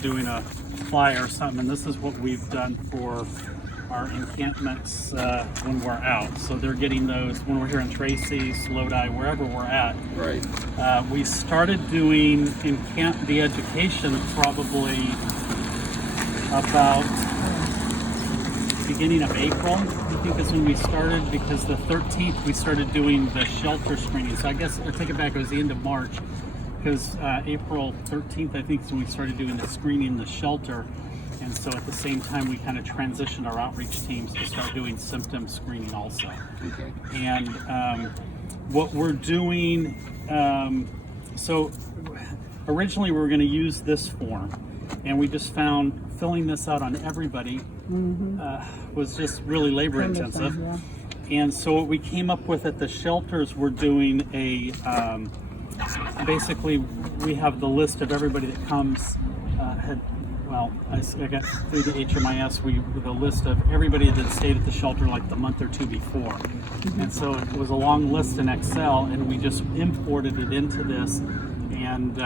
doing a flyer or something, and this is what we've done for our encampments when we're out. So they're getting those when we're here in Tracy, Lodi, wherever we're at. Right. We started doing the education probably about beginning of April, I think is when we started, because the 13th we started doing the shelter screening. So I guess, or take it back, it was the end of March, because April 13th I think is when we started doing the screening in the shelter. And so at the same time we kind of transitioned our outreach teams to start doing symptom screening also. Okay. And what we're doing, so originally we were going to use this form, and we just found filling this out on everybody was just really labor intensive. Yeah. And so what we came up with at the shelters, we're doing a, basically we have the list of everybody that comes, I got through the HMIS, the list of everybody that stayed at the shelter like the month or two before. And so it was a long list in Excel, and we just imported it into this, and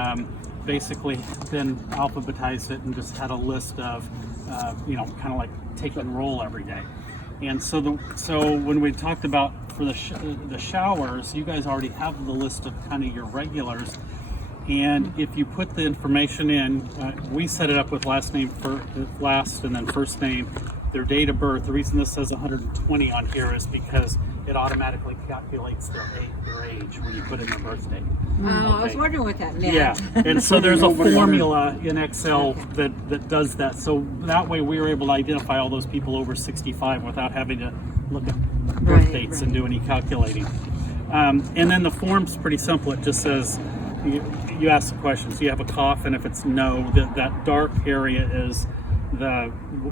basically then alphabetized it and just had a list of, kind of like take and roll every day. And so when we talked about for the showers, you guys already have the list of kind of your regulars. And if you put the information in, we set it up with last and then first name, their date of birth. The reason this says 120 on here is because it automatically calculates their age when you put in their birth date. Oh, Okay. I was wondering what that meant. Yeah, and so there's a formula in Excel that does that. So that way we were able to identify all those people over 65 without having to look at birth dates and do any calculating. And then the form's pretty simple. It just says, you ask the questions. Do you have a cough? And if it's no, that dark area is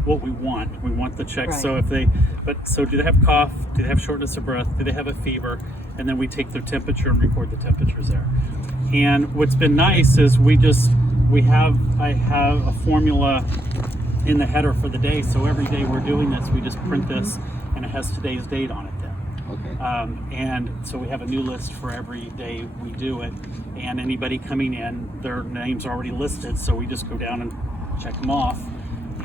what we want. We want the check. Right. So so do they have cough? Do they have shortness of breath? Do they have a fever? And then we take their temperature and record the temperatures there. And what's been nice is I have a formula in the header for the day. So every day we're doing this, we just print this, and it has today's date on it then. Okay. And so we have a new list for every day we do it, and anybody coming in, their names are already listed, so we just go down and check them off.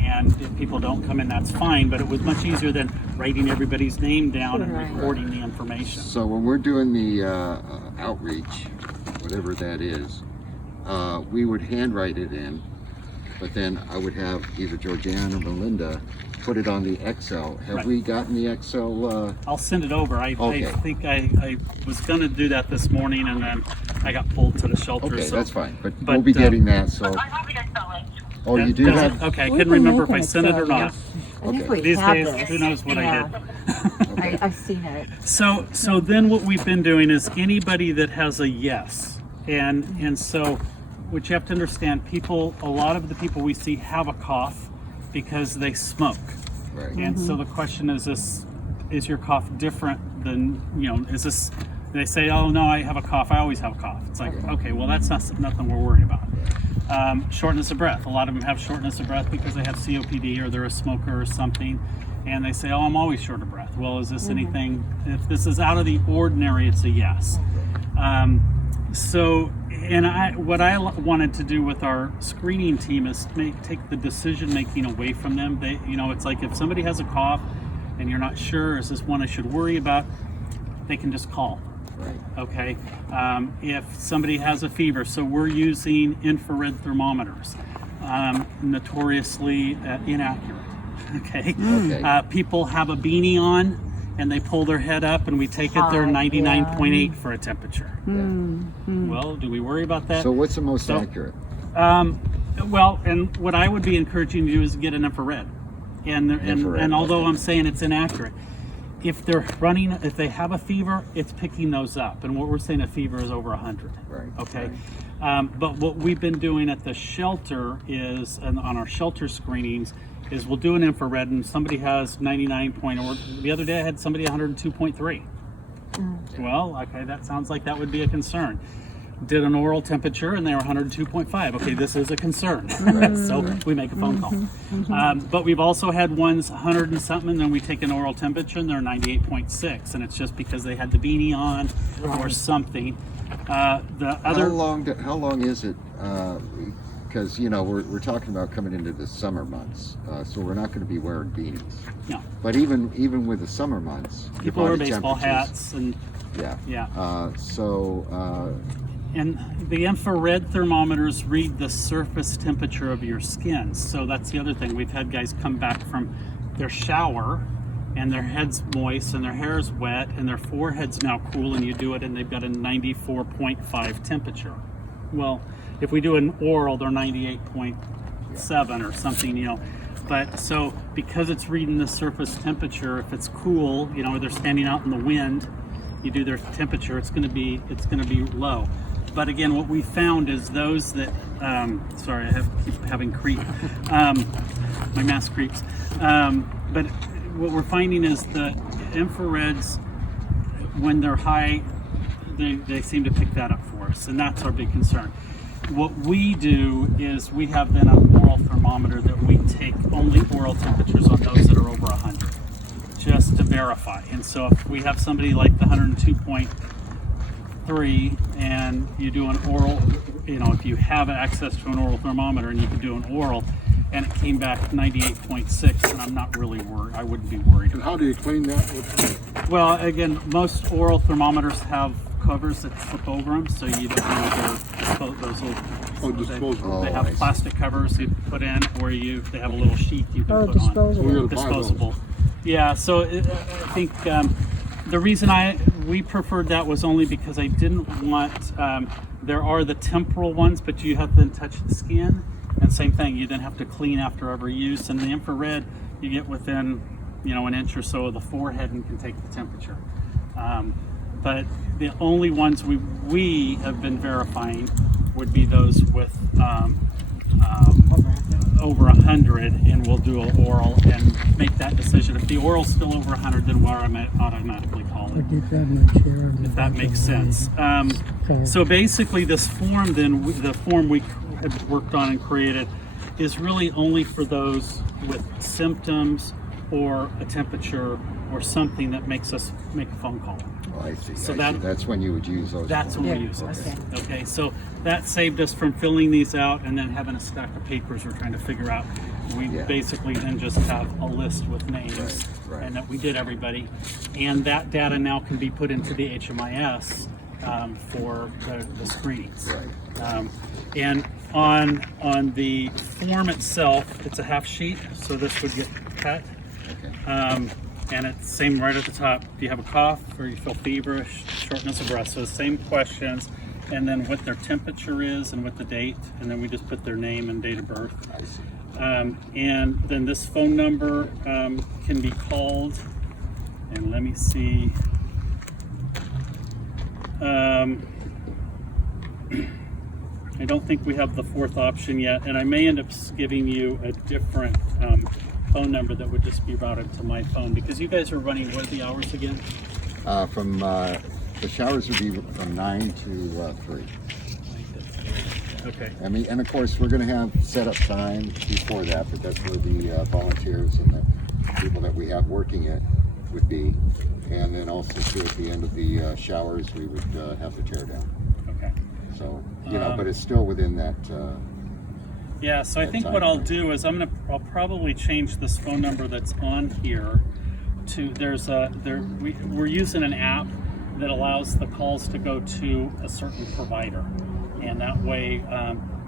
And if people don't come in, that's fine, but it was much easier than writing everybody's name down and recording the information. So when we're doing the outreach, whatever that is, we would handwrite it in, but then I would have either Georgianne or Melinda put it on the Excel. Have we gotten the Excel? I'll send it over. I think I was going to do that this morning, and then I got pulled to the shelter. Okay, so, that's fine. But we'll be getting that. So. Oh, you do have? Okay, I couldn't remember if I sent it or not. I think we These have days, this. who knows what I did. I've seen it. So then what we've been doing is anybody that has a yes, and so what you have to understand, a lot of the people we see have a cough because they smoke. Right. And so the question is your cough different than, they say, oh no, I have a cough, I always have a cough. It's like, okay, well that's nothing we're worried about. Shortness of breath. A lot of them have shortness of breath because they have COPD or they're a smoker or something, and they say, oh, I'm always short of breath. Well, is this anything, if this is out of the ordinary, it's a yes. What I wanted to do with our screening team is take the decision making away from them. It's like if somebody has a cough and you're not sure, is this one I should worry about, they can just call. Right. Okay. If somebody has a fever, so we're using infrared thermometers, notoriously inaccurate. Okay. People have a beanie on and they pull their head up, and we take it there 99.8 for a temperature. Well, do we worry about that? So what's the most accurate? Well, and what I would be encouraging you to do is get an infrared. And although I'm saying it's inaccurate, if they have a fever, it's picking those up. And what we're saying, a fever is over 100. Right. Okay. But what we've been doing at the shelter is, and on our shelter screenings, is we'll do an infrared, and somebody has 99 point, or the other day I had somebody 102.3. Well, okay, that sounds like that would be a concern. Did an oral temperature and they were 102.5. Okay, this is a concern. So we make a phone call. But we've also had ones 100 and something, and then we take an oral temperature and they're 98.6, and it's just because they had the beanie on or something. How long is it? because you know we're talking about coming into the summer months, so we're not going to be wearing beanies. No. But even with the summer months, your People wear body baseball temperatures- hats and Yeah. and the infrared thermometers read the surface temperature of your skin. So that's the other thing. We've had guys come back from their shower and their head's moist and their hair's wet and their forehead's now cool, and you do it and they've got a 94.5 temperature. Well, if we do an oral, they're 98.7 or something, you know. But so because it's reading the surface temperature, if it's cool, you know, or they're standing out in the wind, you do their temperature, it's going to be low. But again, what we found is those that sorry, I keep having creep. My mask creeps. But what we're finding is the infrareds, when they're high, they seem to pick that up for us, and that's our big concern. What we do is we have then an oral thermometer that we take only oral temperatures on those that are over 100, just to verify. And so if we have somebody like the 102.3 and you do an oral, you know, if you have access to an oral thermometer and you can do an oral, and it came back 98.6, and I'm not really worried. I wouldn't be worried. And how do you clean that? Well, again, most oral thermometers have covers that flip over them, so you don't know those little. Disposable. They have plastic covers you put in, or they have a little sheet you can put disposable. We on. gotta buy those. Disposable. Yeah. So I think the reason we preferred that was only because I didn't want. There are the temporal ones, but you have to then touch the skin, and same thing. You then have to clean after every use. And the infrared, you get within an inch or so of the forehead and can take the temperature. But the only ones we have been verifying would be those with over 100, and we'll do an oral and make that decision. If the oral's still over 100, then we'll automatically call it, if that makes sense. So basically this form then, the form we had worked on and created is really only for those with symptoms or a temperature or something that makes us make a phone call. Oh, I see. So I see. That's when you would use those. That's forms. when we use it. Okay. Okay, so that saved us from filling these out and then having a stack of papers we're trying to figure out. We basically then just have a list with names Right. and that we did everybody. And that data now can be put into the HMIS for the screenings. Right. And on the form itself, it's a half sheet, so this would get cut. Okay. And it's same right at the top. Do you have a cough or you feel feverish, shortness of breath? So the same questions, and then what their temperature is and what the date, and then we just put their name and date of birth. I see. And then this phone number can be called, and let me see. I don't think we have the fourth option yet, and I may end up giving you a different phone number that would just be routed to my phone, because you guys are running, what are the hours again? From the showers would be from 9 to 3. Okay. I mean, and of course we're going to have set up time before that, but that's where the volunteers and the people that we have working it would be, and then also too at the end of the showers we would have the tear down. Okay. So but it's still within that. Yeah, so I that think time what I'll frame. do is I'll probably change this phone number that's on here to we're using an app that allows the calls to go to a certain provider, and that way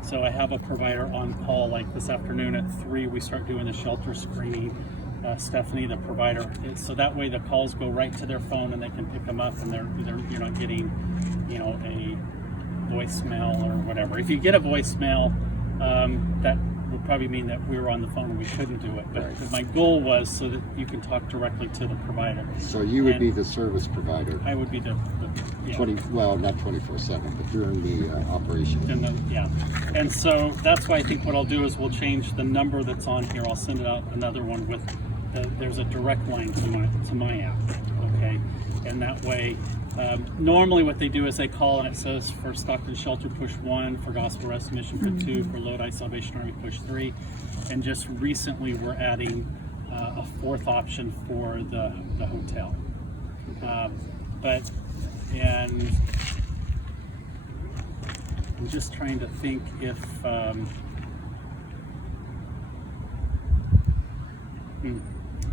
so I have a provider on call, like this afternoon at 3 we start doing the shelter screening. Stephanie, the provider, so that way the calls go right to their phone and they can pick them up, and you're not getting a voicemail or whatever. If you get a voicemail, that would probably mean that we were on the phone and we couldn't do it. But Right. my goal was so that you can talk directly to the provider. So you would And be the service provider. I would be the yeah. 20, well, not 24/7, but during the operation. And so that's why I think what I'll do is we'll change the number that's on here. I'll send it out another one with there's a direct line to my app. Okay, and that way. Normally what they do is they call and it says for Stockton Shelter push 1, for Gospel Rest Mission for 2, for Lodi Salvation Army push 3, and just recently we're adding a fourth option for the hotel. And I'm just trying to think if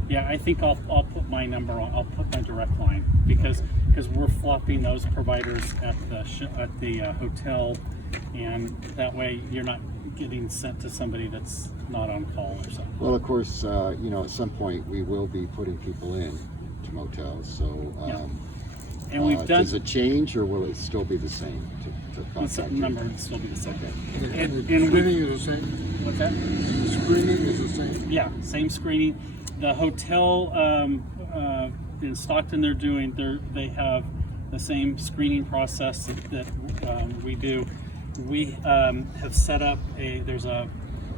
Yeah, I think I'll put my number on. I'll put my direct line because we're flopping those providers at the hotel, and that way you're not getting sent to somebody that's not on call or something. Well, of course, you know, at some point we will be putting people in to motels. So, and we've done. Does it change, or will it still be the same to The contact you? number would still be the same. Okay. And Screening is the same. What's that? The screening is the same. Yeah, same screening. The hotel in Stockton, they have the same screening process that we do. We have set up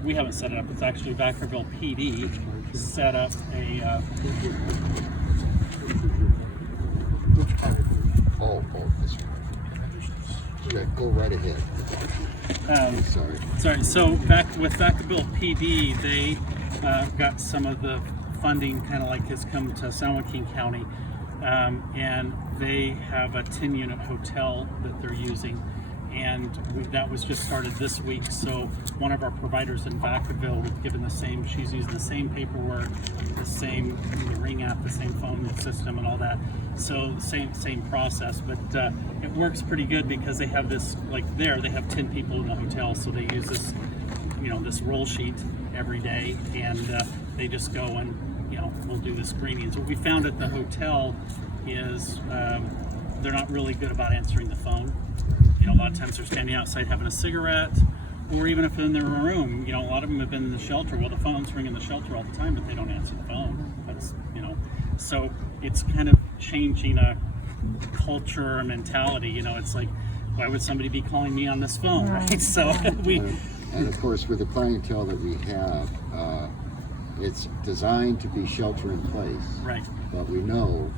we haven't set it up. It's actually Vacaville PD set up a. Oh, this one. Okay, go right ahead. Sorry. So with Vacaville PD, they got some of the funding, kind of like has come to San Joaquin County, and they have a 10-unit hotel that they're using, and that was just started this week. So one of our providers in Vacaville was given she's using the same paperwork, the Ring app, the same phone system and all that. So same process, but it works pretty good because they have this, they have 10 people in the hotel, so they use this, this roll sheet every day, and they just go and, we'll do the screenings. What we found at the hotel is they're not really good about answering the phone. A lot of times they're standing outside having a cigarette, or even if they're in their room, a lot of them have been in the shelter. Well, the phones ring in the shelter all the time, but they don't answer the phone. That's, so it's kind of changing a culture or mentality. It's like, why would somebody be calling me on this phone, right? So and of course, with the clientele that we have, it's designed to be shelter in place. Right. But we know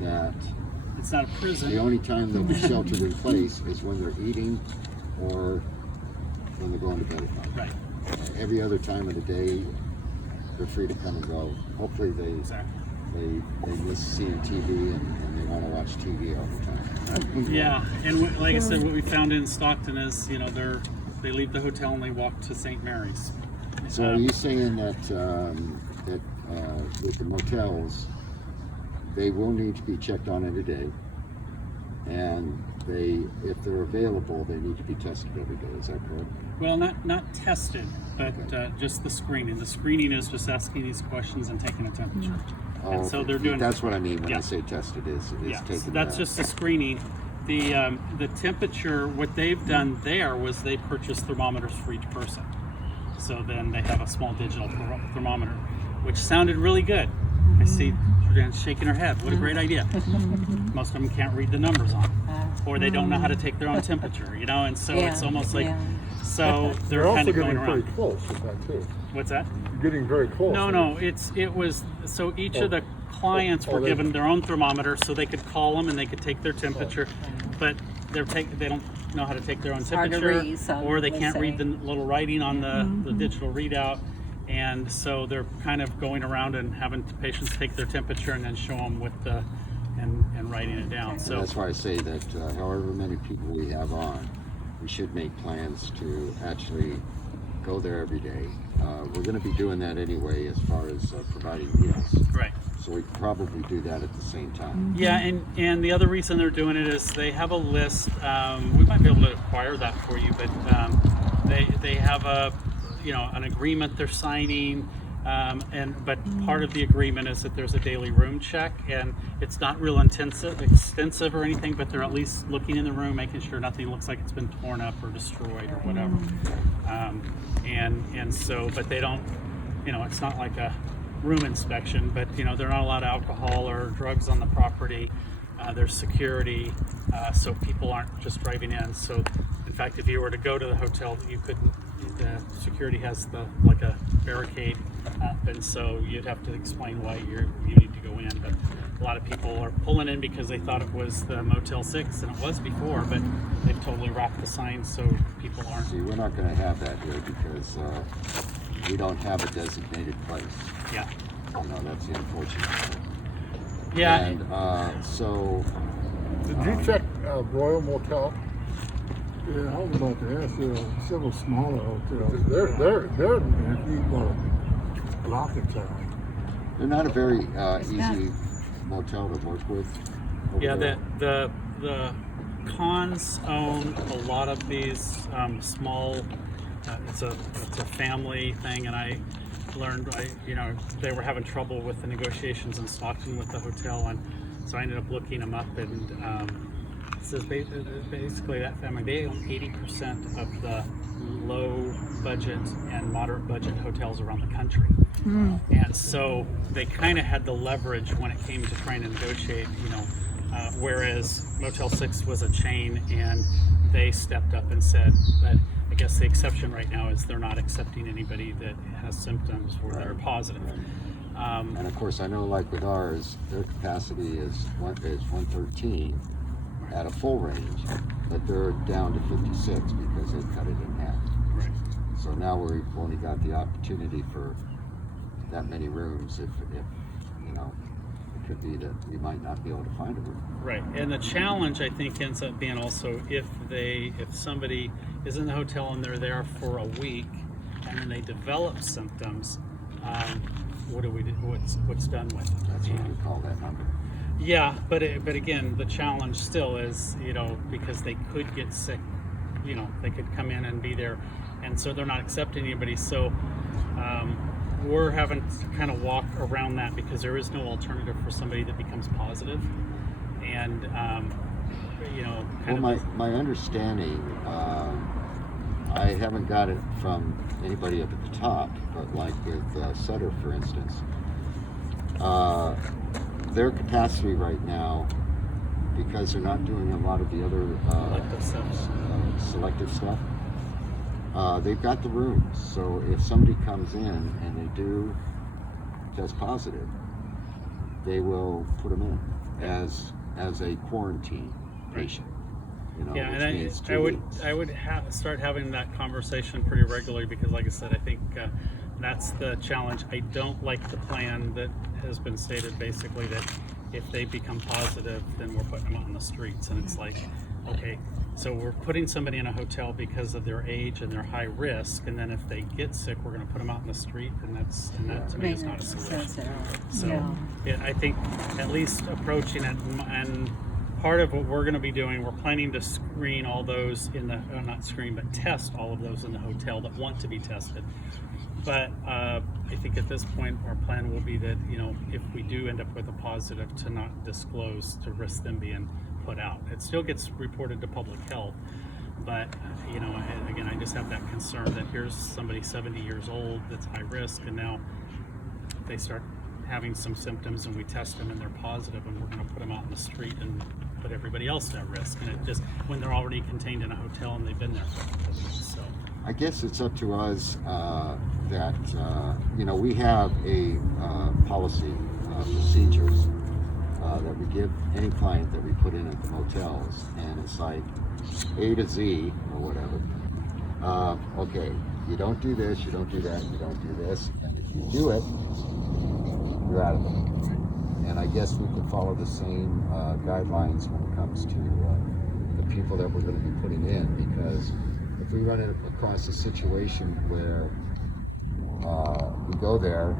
that it's not a prison. The only time they'll be sheltered in place is when they're eating or when they're going to bed at night. Right. Every other time of the day, they're free to come and go. Hopefully they miss seeing TV and they want to watch TV all the time. Yeah, and like I said, what we found in Stockton is, they leave the hotel and they walk to St. Mary's. So are you saying that with the motels, they will need to be checked on every day, and if they're available, they need to be tested every day? Is that correct? Well, not tested, but just the screening. The screening is just asking these questions and taking a temperature. Oh, and so they're doing. That's what I mean when I say tested. Is taking. So that's just the screening. The temperature. What they've done there was they purchased thermometers for each person. So then they have a small digital thermometer, which sounded really good. I see Jordan's shaking her head. What a great idea. Most of them can't read the numbers on, or they don't know how to take their own temperature, and so it's almost like, so they're kind of going around. You're also getting very close with that too. What's that? You're getting very close. No, it was, so each of the clients were given their own thermometer, so they could call them and they could take their temperature, but they don't know how to take their own temperature, or they can't read the little writing on the digital readout. And so they're kind of going around and having patients take their temperature and then show them with and writing it down. So and that's why I say that however many people we have on, we should make plans to actually go there every day. We're going to be doing that anyway as far as providing meals. Right. So we could probably do that at the same time. Yeah, and the other reason they're doing it is they have a list. We might be able to acquire that for you, but they have an agreement they're signing, but part of the agreement is that there's a daily room check, and it's not real extensive or anything, but they're at least looking in the room, making sure nothing looks like it's been torn up or destroyed or whatever. And so, but they don't, it's not like a room inspection, but there are not a lot of alcohol or drugs on the property. There's security, so people aren't just driving in. So, in fact, if you were to go to the hotel, you couldn't. The security has a barricade up, and so you'd have to explain why you need to go in. But a lot of people are pulling in because they thought it was the Motel 6, and it was before, but they've totally wrapped the signs so people aren't. See, we're not going to have that here because we don't have a designated place. Yeah. That's the unfortunate part. Yeah. And so. Did you check Royal Motel? Yeah, I was about to ask. Several smaller hotels. They're if you want to block it time. They're not a very easy motel to work with. over Yeah, there. the Cons own a lot of these small. It's a family thing, and I learned they were having trouble with the negotiations in Stockton with the hotel, and so I ended up looking them up, and it says basically that family, they own 80% of the low budget and moderate budget hotels around the country. And so they kind of had the leverage when it came to trying to negotiate, whereas Motel 6 was a chain, and they stepped up and said that I guess the exception right now is they're not accepting anybody that has symptoms or that are positive. And of course, I know like with ours, their capacity is 113 at a full range, but they're down to 56 because they cut it in half. Right. So now we've only got the opportunity for that many rooms. If it could be that we might not be able to find a room. Right, and the challenge I think ends up being also if somebody is in the hotel and they're there for a week and then they develop symptoms, what do we do? What's done with it? That's what we call that number. Yeah, but again, the challenge still is because they could get sick, they could come in and be there, and so they're not accepting anybody. So we're having to kind of walk around that because there is no alternative for somebody that becomes positive, and my understanding, I haven't got it from anybody up at the top, but like with Sutter, for instance, their capacity right now, because they're not doing a lot of the other selective stuff, they've got the rooms. So if somebody comes in and they do test positive, they will put them in as a quarantine patient. Yeah, which and means I would start having that conversation pretty regularly because, like I said, I think that's the challenge. I don't like the plan that has been stated, basically that if they become positive, then we're putting them out on the streets, and it's like, okay, so we're putting somebody in a hotel because of their age and their high risk, and then if they get sick, we're going to put them out in the street, and that to me is not a solution. So I think at least approaching it, and part of what we're going to be doing, we're planning to screen all those in the, not screen, but test all of those in the hotel that want to be tested. But I think at this point, our plan will be that, if we do end up with a positive, to not disclose, to risk them being put out. It still gets reported to public health, but, again, I just have that concern that here's somebody 70 years old that's high risk, and now they start having some symptoms and we test them and they're positive, and we're going to put them out in the street and put everybody else at risk. And it just, when they're already contained in a hotel and they've been there for a couple of weeks. So I guess it's up to us that we have a policy procedures that we give any client that we put in at the motels, and it's like A to Z or whatever. Okay, you don't do this, you don't do that, you don't do this, and if you do it, you're out of it. And I guess we could follow the same guidelines when it comes to the people that we're going to be putting in, because if we run across a situation where we go there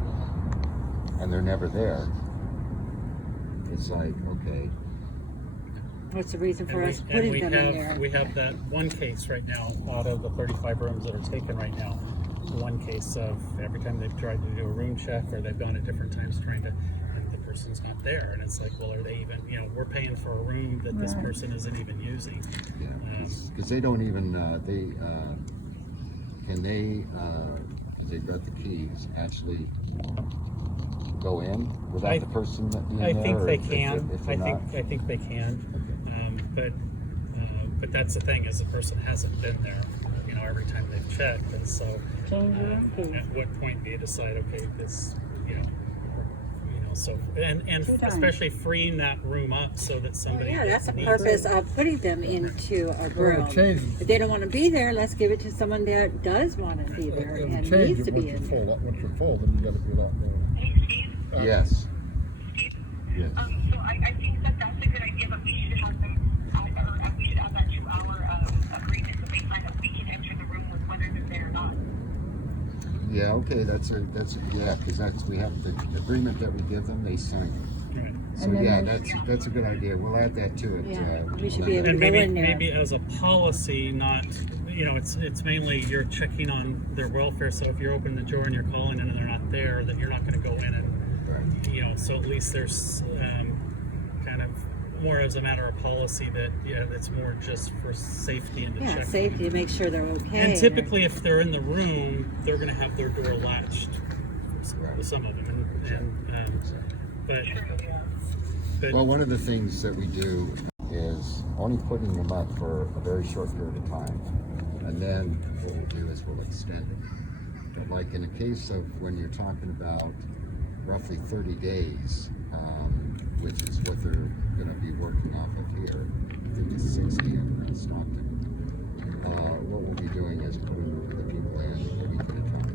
and they're never there, it's like, okay. What's the reason for us putting them in there? We have that one case right now out of the 35 rooms that are taken right now. One case of every time they've tried to do a room check, or they've gone at different times trying to, and the person's not there, and it's like, well, are they even? We're paying for a room that this person isn't even using. Because they don't even can they? They've got the keys. Actually, go in without the person being there. I think they can. If I think they can. But that's the thing, is the person hasn't been there, every time they've checked, and so at what point do you decide, okay, this, so and especially freeing that room up so that somebody. Yeah, that's the purpose of putting them into a room. If they don't want to be there, let's give it to someone that does want to be there and needs to be in there. Once you're full, then you got to be a lot more. Hey, Steve. Yes. Steve. Yes. So I think that's a good idea, but we should have them, we should add that to our agreement, so they find that we can enter the room with whether they're there or not. Yeah, okay, because we have the agreement that we give them, they sign it. Right. So And then yeah, there's- that's a good idea. We'll add that to it. Yeah, we should be able to And go maybe in there. maybe as a policy, not, you know, it's mainly you're checking on their welfare. So if you're opening the door and you're calling in and they're not there, then you're not going to go in and, you know. So at least there's kind of more as a matter of policy that it's more just for safety and to Yeah, check. safety to make sure they're okay. And typically, if they're in the room, they're going to have their door latched. Some of them, but Well, one of the things that we do is only putting them up for a very short period of time, and then what we'll do is we'll extend it. But like in the case of when you're talking about roughly 30 days, which is what they're going to be working off of here, I think it's 60 in Stockton. What we'll be doing is putting the people in a week at a time.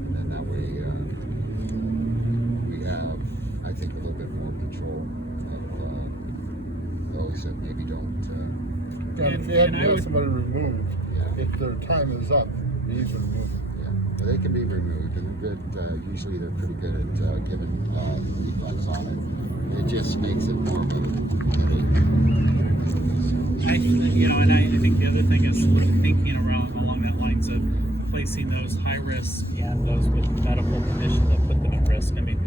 And then that way we have, I think, a little bit more control of those that maybe don't. If you have And I to have would- somebody removed, Yeah. if their time is up, we need to remove them. Yeah, but they can be removed, and they're good. Usually, they're pretty good at giving feedbacks on it. It just makes it more of a headache. I think the other thing is thinking along that lines of placing those high risk and those with medical conditions that put them at risk. I mean,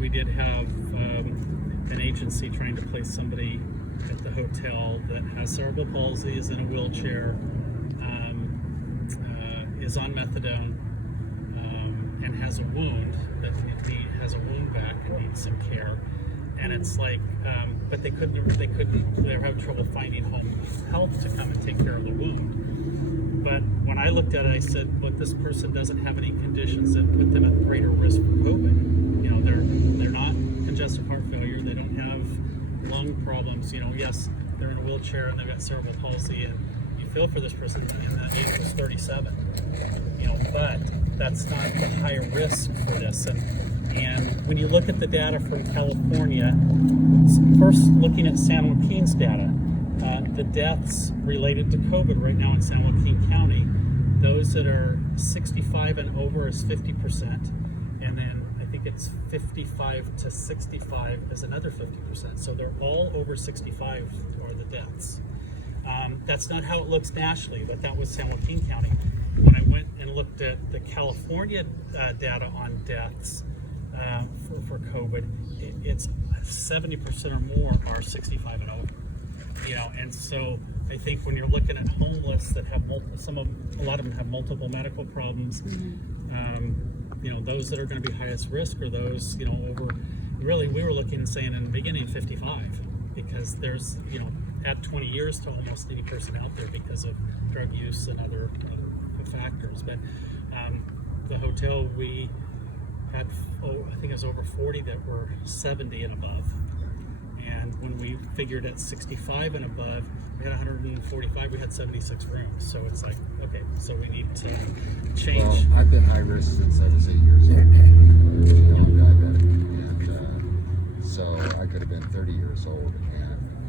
we did have an agency trying to place somebody at the hotel that has cerebral palsy, is in a wheelchair, is on methadone, and has a wound has a wound back and needs some care. And it's like, but they were having trouble finding home health to come and take care of the wound. But when I looked at it, I said, but this person doesn't have any conditions that put them at greater risk for COVID. You know, they're not congestive heart failure. They don't have lung problems. You know, yes, they're in a wheelchair and they've got cerebral palsy, and you feel for this person, and that age was 37. You know, but that's not the high risk for this. And when you look at the data from California, first looking at San Joaquin's data, the deaths related to COVID right now in San Joaquin County, those that are 65 and over is 50%, and then I think it's 55 to 65 is another 50%. So they're all over 65 are the deaths. That's not how it looks nationally, but that was San Joaquin County. When I went and looked at the California data on deaths, for COVID, it's 70% or more are 65 and over. You know, and so I think when you're looking at homeless that have a lot of them have multiple medical problems. You know, those that are going to be highest risk are those, you know, over. Really, we were looking and saying in the beginning 55, because there's, you know, add 20 years to almost any person out there because of drug use and other factors. But the hotel, we had, I think it was over 40 that were 70 and above. And when we figured at 65 and above, we had 145, we had 76 rooms. So it's like, okay, so we need to change. Well, I've been high risk since I was 8 years old. I was a young diabetic, and so I could have been 30 years old,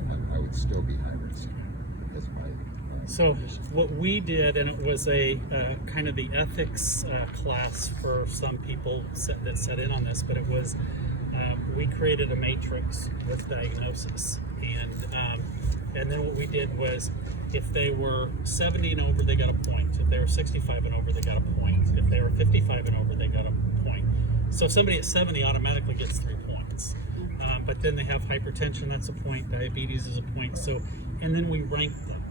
and I would still be high risk because of my. So what we did, and it was a kind of the ethics class for some people that set in on this, but it was we created a matrix with diagnosis, and then what we did was if they were 70 and over, they got a point. If they were 65 and over, they got a point. If they were 55 and over, they got a point. So somebody at 70 automatically gets 3 points. But then they have hypertension, that's a point. Diabetes is a point. So, and then we rank them.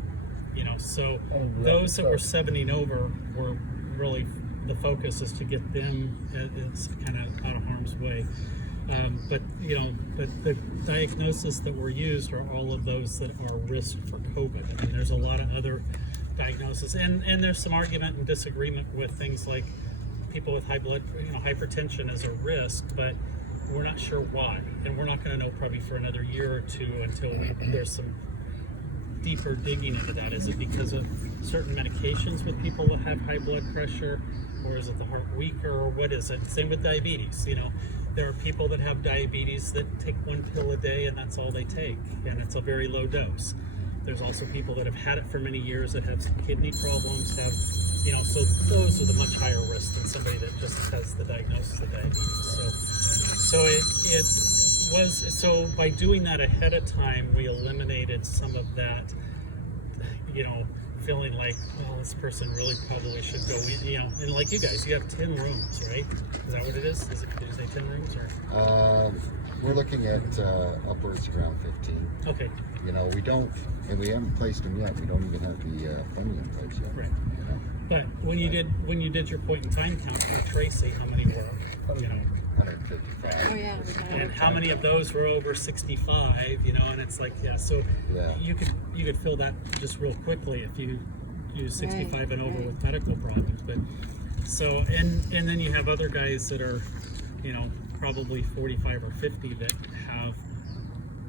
You know, so those that were 70 and over were really, the focus is to get them as kind of out of harm's way. But you know, the diagnosis that were used are all of those that are risk for COVID. I mean, there's a lot of other diagnoses, and there's some argument and disagreement with things like people with high blood, you know, hypertension as a risk, but we're not sure why, and we're not going to know probably for another year or two until there's some deeper digging into that. Is it because of certain medications with people that have high blood pressure, or is it the heart weaker, or what is it? Same with diabetes. You know, there are people that have diabetes that take 1 pill a day and that's all they take, and it's a very low dose. There's also people that have had it for many years that have kidney problems, so those are the much higher risk than somebody that just has the diagnosis of diabetes. So by doing that ahead of time, we eliminated some of that, feeling like, well, this person really probably should go in, and like you guys, you have 10 rooms, right? Is that what it is? Did you say 10 rooms or? We're looking at upwards around 15. Okay. We haven't placed them yet. We don't even have the funding in place yet. Right. But when you did your point in time count for Tracy, how many were, 155. Oh yeah. and how many of those were over 65? And it's like, you could fill that just real quickly if you use 65 and over with medical problems. But so and then you have other guys that are, probably 45 or 50 that have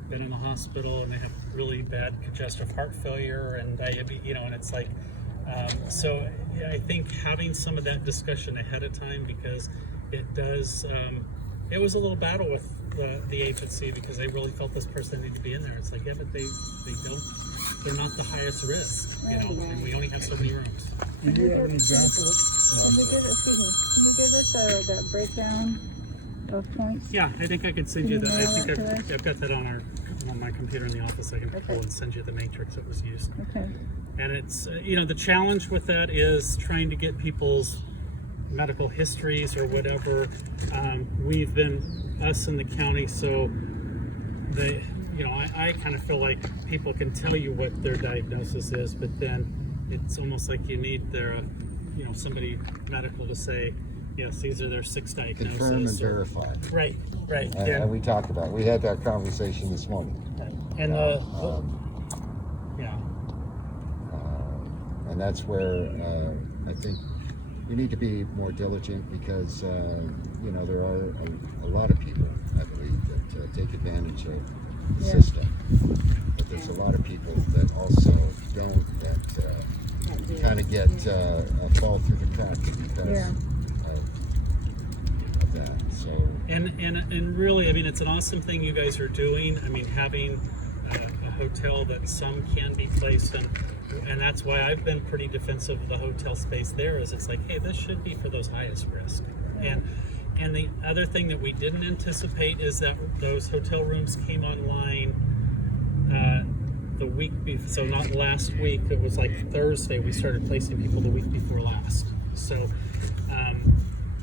been in the hospital and they have really bad congestive heart failure and diabetes, and it's like, so I think having some of that discussion ahead of time, because it does, it was a little battle with the agency because they really felt this person needed to be in there. It's like, yeah, but they're not the highest risk, and we only have so many rooms. Do you have an example? Can you give us that breakdown of points? Yeah, I think I could send you Can that. you I mail think that to I've got that on my computer in the office. I can pull and send you the matrix that was used. Okay. And it's, the challenge with that is trying to get people's medical histories or whatever. We've been, us in the county, so I kind of feel like people can tell you what their diagnosis is, but then it's almost like you need their, somebody medical to say, yes, these are their 6 diagnoses. Confirm and verify. Right. And we talked about it. We had that conversation this morning. And and that's where I think you need to be more diligent because there are a lot of people, I believe, that take advantage of the system. But there's a lot of people that also don't, that kind of get fall through the cracks because of that. So and really, I mean, it's an awesome thing you guys are doing. I mean, having a hotel that some can be placed in, and that's why I've been pretty defensive of the hotel space there, is it's like, hey, this should be for those highest risk. And the other thing that we didn't anticipate is that those hotel rooms came online the week before, so not last week, it was like Thursday, we started placing people the week before last. So,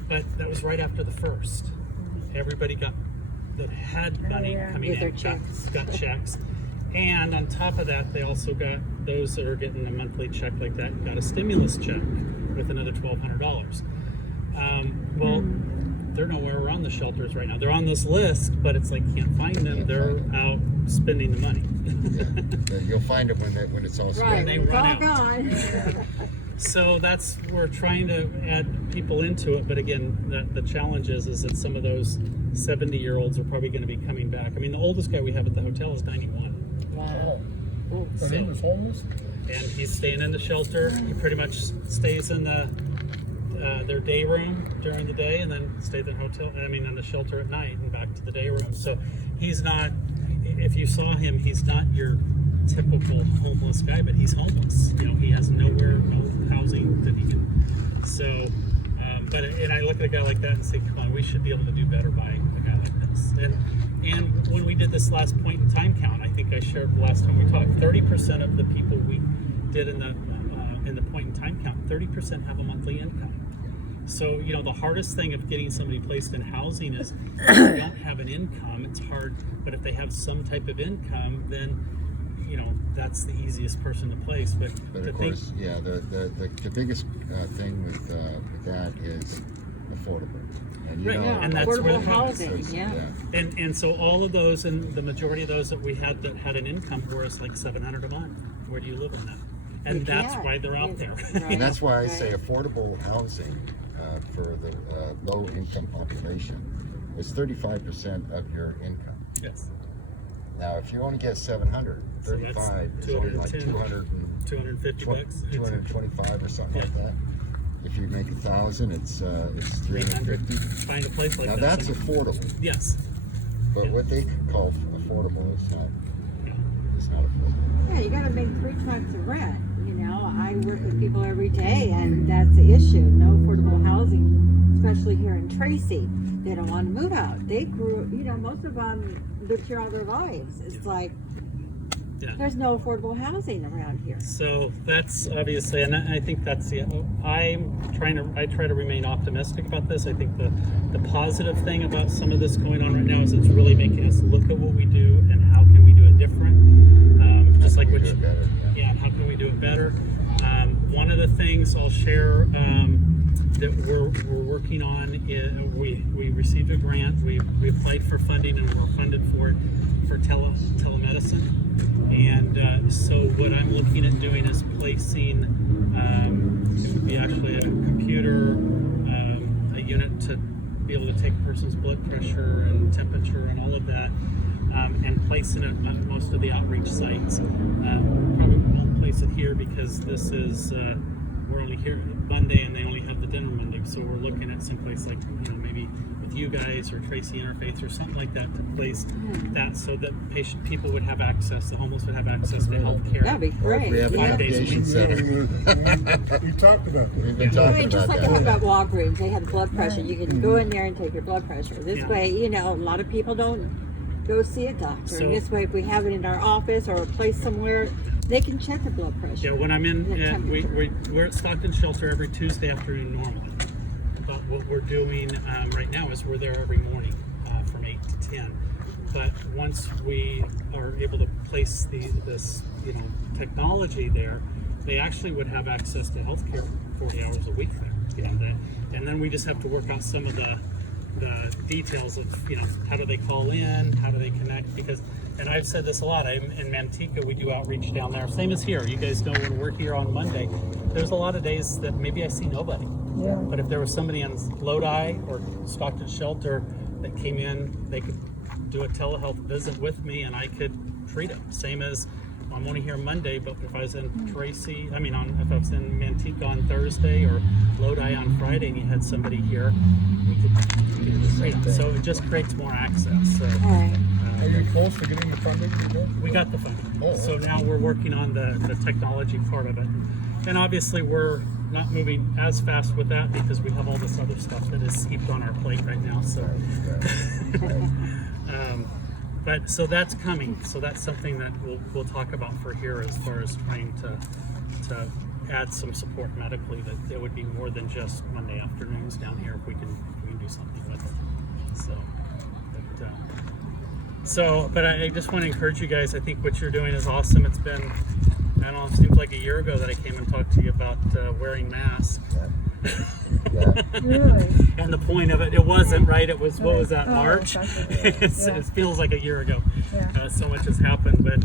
but that was right after the first. Everybody that had money coming in got checks. And on top of that, they also got those that are getting a monthly check like that, got a stimulus check with another $1,200. Well, they're nowhere around the shelters right now. They're on this list, but it's like, can't find them. They're out spending the money. You'll find them when it's all spent. They run out. So we're trying to add people into it, but again, the challenge is that some of those 70-year-olds are probably going to be coming back. I mean, the oldest guy we have at the hotel is 91. Wow. But he was homeless? And he's staying in the shelter. He pretty much stays in their day room during the day, and then stays in the shelter at night and back to the day room. So he's not, if you saw him, he's not your typical homeless guy, but he's homeless. He has no housing that he can. So, and I look at a guy like that and say, come on, we should be able to do better by a guy like this. And when we did this last point in time count, I think I shared the last time we talked, 30% of the people we did in the point in time count, 30% have a monthly income. So, the hardest thing of getting somebody placed in housing is if they don't have an income, it's hard, but if they have some type of income, then that's the easiest person to place. But of course, the biggest thing with that is affordable. And and that's where affordable housing, And so all of those, and the majority of those that we had that had an income were us like $700 a month. Where do you live on that? And that's why they're out there. And that's why I say affordable housing for the low-income population is 35% of your income. Yes. Now, if you only get 700, 35 is only like 250 bucks, 225 or something like that. If you make 1,000, it's 350. Find a place like now that. Now that's affordable. Yes. But what they call affordable is not affordable. Yeah, you gotta make 3 times the rent. You know, I work with people every day, and that's the issue. No affordable housing, especially here in Tracy. They don't want to move out. They grew, you know, most of them lived here all their lives. It's like, Yeah. there's no affordable housing around here. So that's obviously, and I think that's the. I try to remain optimistic about this. I think the positive thing about some of this going on right now is it's really making us look at what we do and how can we do it different. Just like We what do it better, yeah, how can we do it better? One of the things I'll share that we're working on is we received a grant. We applied for funding and we're funded for it for telemedicine. And so what I'm looking at doing is placing it would be actually a computer, a unit to be able to take a person's blood pressure and temperature and all of that, and placing it at most of the outreach sites. Probably won't place it here because this is we're only here Monday and they only have the dinner Monday, so we're looking at someplace like, you know, maybe with you guys or Tracy Interfaith or something like that to place that so that people would have access, the homeless would have access to health care. That'd be Or if great. we have an Yeah. outpatient center. We talked about that. We've been I talking mean, just about like they have that. at Walgreens, they have blood pressure. You can go in there and take your blood pressure. This Yeah. way, you know, a lot of people don't go see a doctor. So- And this way, if we have it in our office or a place somewhere, they can check the blood pressure. Yeah, when I'm in, The we're at Stockton Shelter every Tuesday afternoon normally. But what we're doing right now is we're there every morning from 8 to 10. But once we are able to place this technology there, they actually would have access to healthcare 40 hours a week there. And then we just have to work out some of the details of, how do they call in, how do they connect, because, and I've said this a lot, I'm in Manteca, we do outreach down there, same as here. You guys know when we're here on Monday, there's a lot of days that maybe I see nobody. Yeah. But if there was somebody in Lodi or Stockton Shelter that came in, they could do a telehealth visit with me and I could treat them. Same as, I'm only here Monday, but if I was in Tracy, if I was in Manteca on Thursday or Lodi on Friday and you had somebody here, we could treat them. So it just creates more access. So All right. Are you close to getting the funding for this? we got the funding. Oh, So now we're working on the technology part of it. And obviously we're not moving as fast with that because we have all this other stuff that is heaped on our plate right now. So but so that's coming. So that's something that we'll talk about for here as far as trying to add some support medically, that it would be more than just Monday afternoons down here if we can do something with it. But I just want to encourage you guys. I think what you're doing is awesome. It's been, I don't know, it seems like a year ago that I came and talked to you about wearing masks. Yeah. Really? And the point of it wasn't, right? It was, what was that, Oh, March? gotcha. It feels like a year ago. Yeah. So much has happened, but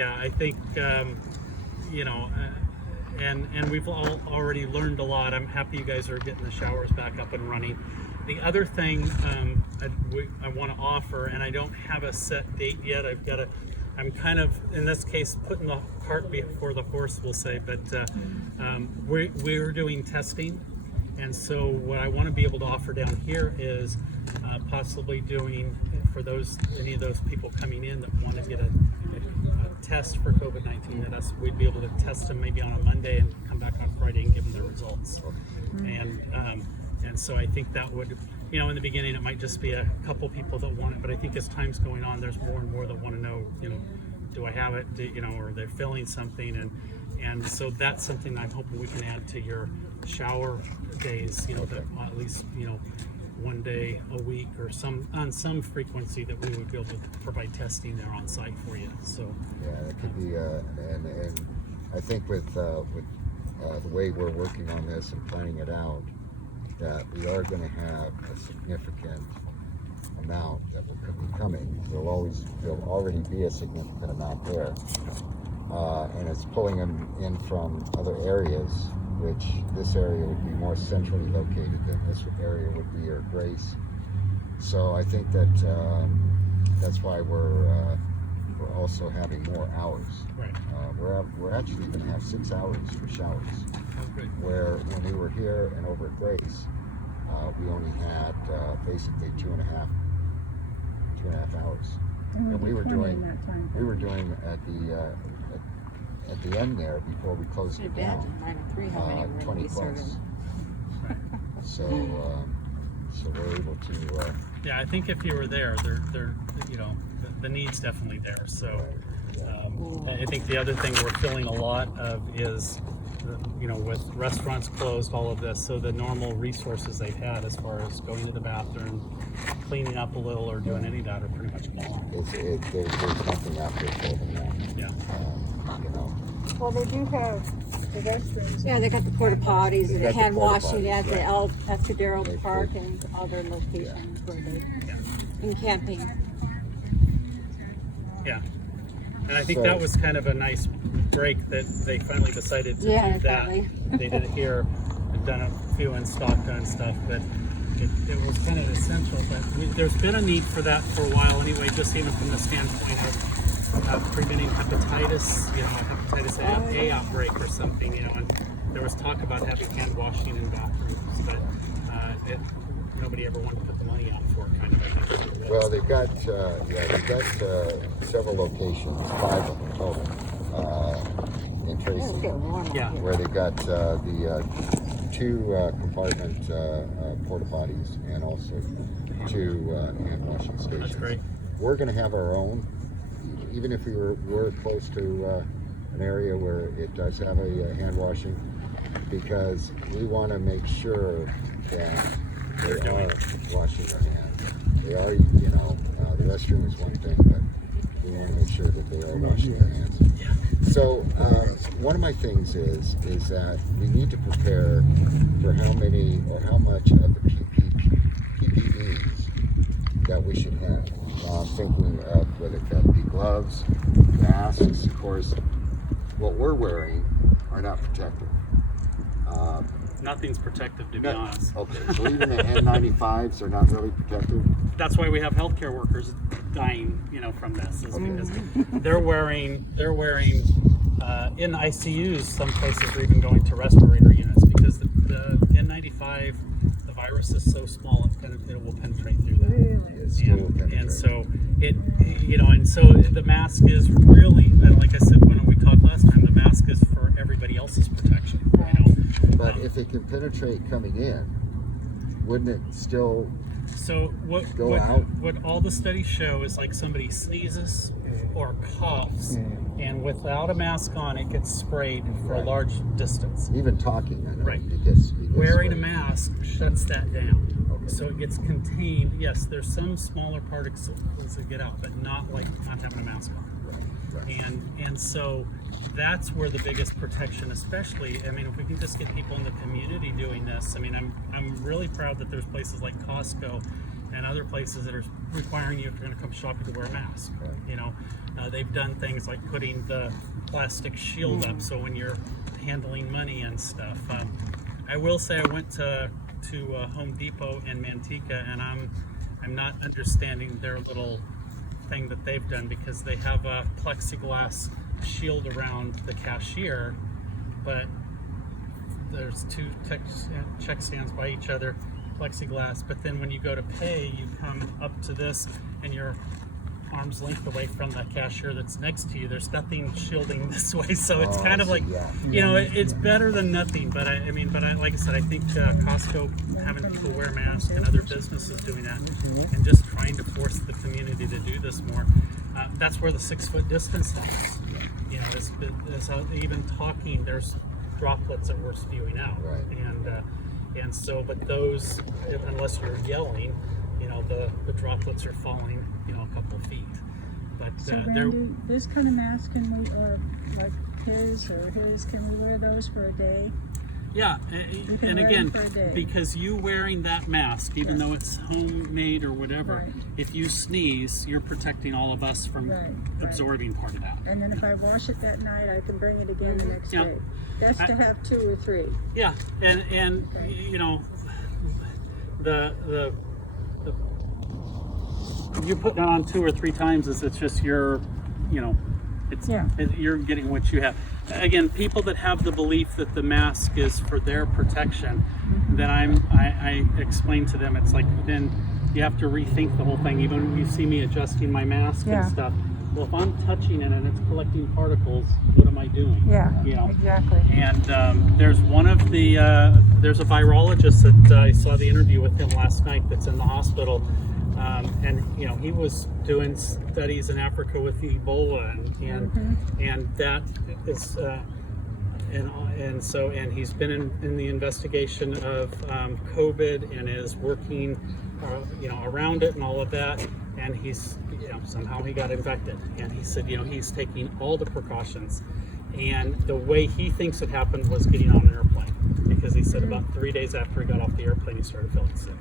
I think, and we've all already learned a lot. I'm happy you guys are getting the showers back up and running. The other thing I want to offer, and I don't have a set date yet, I'm kind of, in this case, putting the cart before the horse, we'll say, but we're doing testing. And so what I want to be able to offer down here is possibly doing, for any of those people coming in that want to get a test for COVID-19, that we'd be able to test them maybe on a Monday and come back on Friday and give them the results. And so I think that would, in the beginning it might just be a couple people that want it, but I think as time's going on, there's more and more that want to know, do I have it, or they're feeling something, and so that's something I'm hoping we can add to your shower days, that at least, one day a week or on some frequency that we would be able to provide testing there on site for you. So Yeah, it could be, and I think with the way we're working on this and planning it out, that we are going to have a significant amount that will be coming. There'll already be a significant amount there, and it's pulling them in from other areas, which this area would be more centrally located than this area would be, or Grace. So I think that that's why we're also having more hours. right. We're actually going to have 6 hours for showers, Good. where when we were here and over at Grace, we only had basically two and a half hours. And we were doing that time. we were doing at the end there before we closed Pretty it bad. down. 93, how many were 20 we started? close. So we're able to. Yeah, I think if you were there, you know, the need's definitely there. So I think the other thing we're feeling a lot of is, you know, with restaurants closed, all of this, so the normal resources they've had as far as going to the bathroom, cleaning up a little, or doing any of that are pretty much gone. There's nothing out there for them now. Yeah. You know. Well, they do have the restrooms. Yeah, they got the porta potties and got the the hand porta washing potties, at the right. El Pescadero They- Park and other locations where they, and camping. Yeah. And I think So- that was kind of a nice break that they finally decided to Yeah, do that. finally. They did it here. They've done a few in Stockton and stuff, but it was kind of essential. But there's been a need for that for a while anyway, just even from the standpoint of preventing hepatitis, you know, hepatitis A outbreak or something, you know. And there was talk about having hand washing in bathrooms, but nobody ever wanted to put the money out for it, kind of. I think is what it was. Well, they've got several locations, 5 of them total, in It's Tracy, getting warm out Yeah. here. where they've got the 2 compartment porta potties and also 2 hand washing stations. That's great. We're going to have our own, even if we're close to an area where it does have a hand washing, because we want to make sure that they are washing their hands. They are, you know, the restroom is one thing, but we want to make sure that they are washing their hands. So one of my things is that we need to prepare for how many or how much of the PPEs that we should have. I'm thinking of whether that be gloves, masks. Of course, what we're wearing are not protective. Nothing's protective, to be honest. Okay, so even the N95s are not really protective. That's why we have healthcare workers dying, you know, from this, is because they're wearing in ICUs. Some places are even going to respirator units because the N95, the virus is so small it will penetrate through that. It's still And penetrating. so so the mask is really, and like I said when we talked last time, the mask is for everybody else's protection. You know. But if it can penetrate coming in, wouldn't it still? So Go out? what all the studies show is like somebody sneezes or coughs, and without a mask on, it gets sprayed for a Right. large distance. Even talking, I know, Right. it gets Wearing a sprayed. mask shuts that down. Okay. So it gets contained. Yes, there's some smaller particles that get out, but not like not having a mask on. Right. And so that's where the biggest protection, especially, I mean, if we can just get people in the community doing this. I mean, I'm really proud that there's places like Costco and other places that are requiring you, if you're going to come shopping, to wear a mask. Right. You know, they've done things like putting the plastic shield up so when you're handling money and stuff. I will say I went to Home Depot in Manteca, and I'm not understanding their little thing that they've done, because they have a plexiglass shield around the cashier, but there's 2 check stands by each other, plexiglass, but then when you go to pay, you come up to this and you're arm's length away from the cashier that's next to you. There's nothing shielding this way, so it's kind of like, you know, it's better than nothing. But I mean, like I said, I think Costco having people wear masks and other businesses doing that, and just trying to force the community to do this more. That's where the 6-foot distance thing is. You know, is even talking, there's droplets that we're spewing out, Right. and so, but those, unless you're yelling, you know, the droplets are falling, you know, a couple of feet. But So they're, Randy, this kind of mask, can we, or like his, can we wear those for a day? yeah, You can and wear again, them for a day. because you wearing that mask, even though it's homemade or whatever, Right. if you sneeze, you're protecting all of us from Right. absorbing part of that. And then if I wash it that night, I can bring it again the next Yeah. day. Best to have 2 or 3. Yeah, and Okay. you know, the you put that on 2 or 3 times is it's just your, you know, it's Yeah. you're getting what you have. Again, people that have the belief that the mask is for their protection, then I explain to them, it's like, then you have to rethink the whole thing. Even when you see me adjusting my mask Yeah. and stuff, well, if I'm touching it and it's collecting particles, what am I doing? Yeah, You know. exactly. And there's one of the there's a virologist that I saw the interview with him last night that's in the hospital, and you know, he was doing studies in Africa with Ebola, and that is and he's been in the investigation of COVID and is working you know, around it and all of that, and he's, you know, somehow he got infected, and he said, you know, he's taking all the precautions, and the way he thinks it happened was getting on an airplane, because he said about 3 days after he got off the airplane he started feeling sick.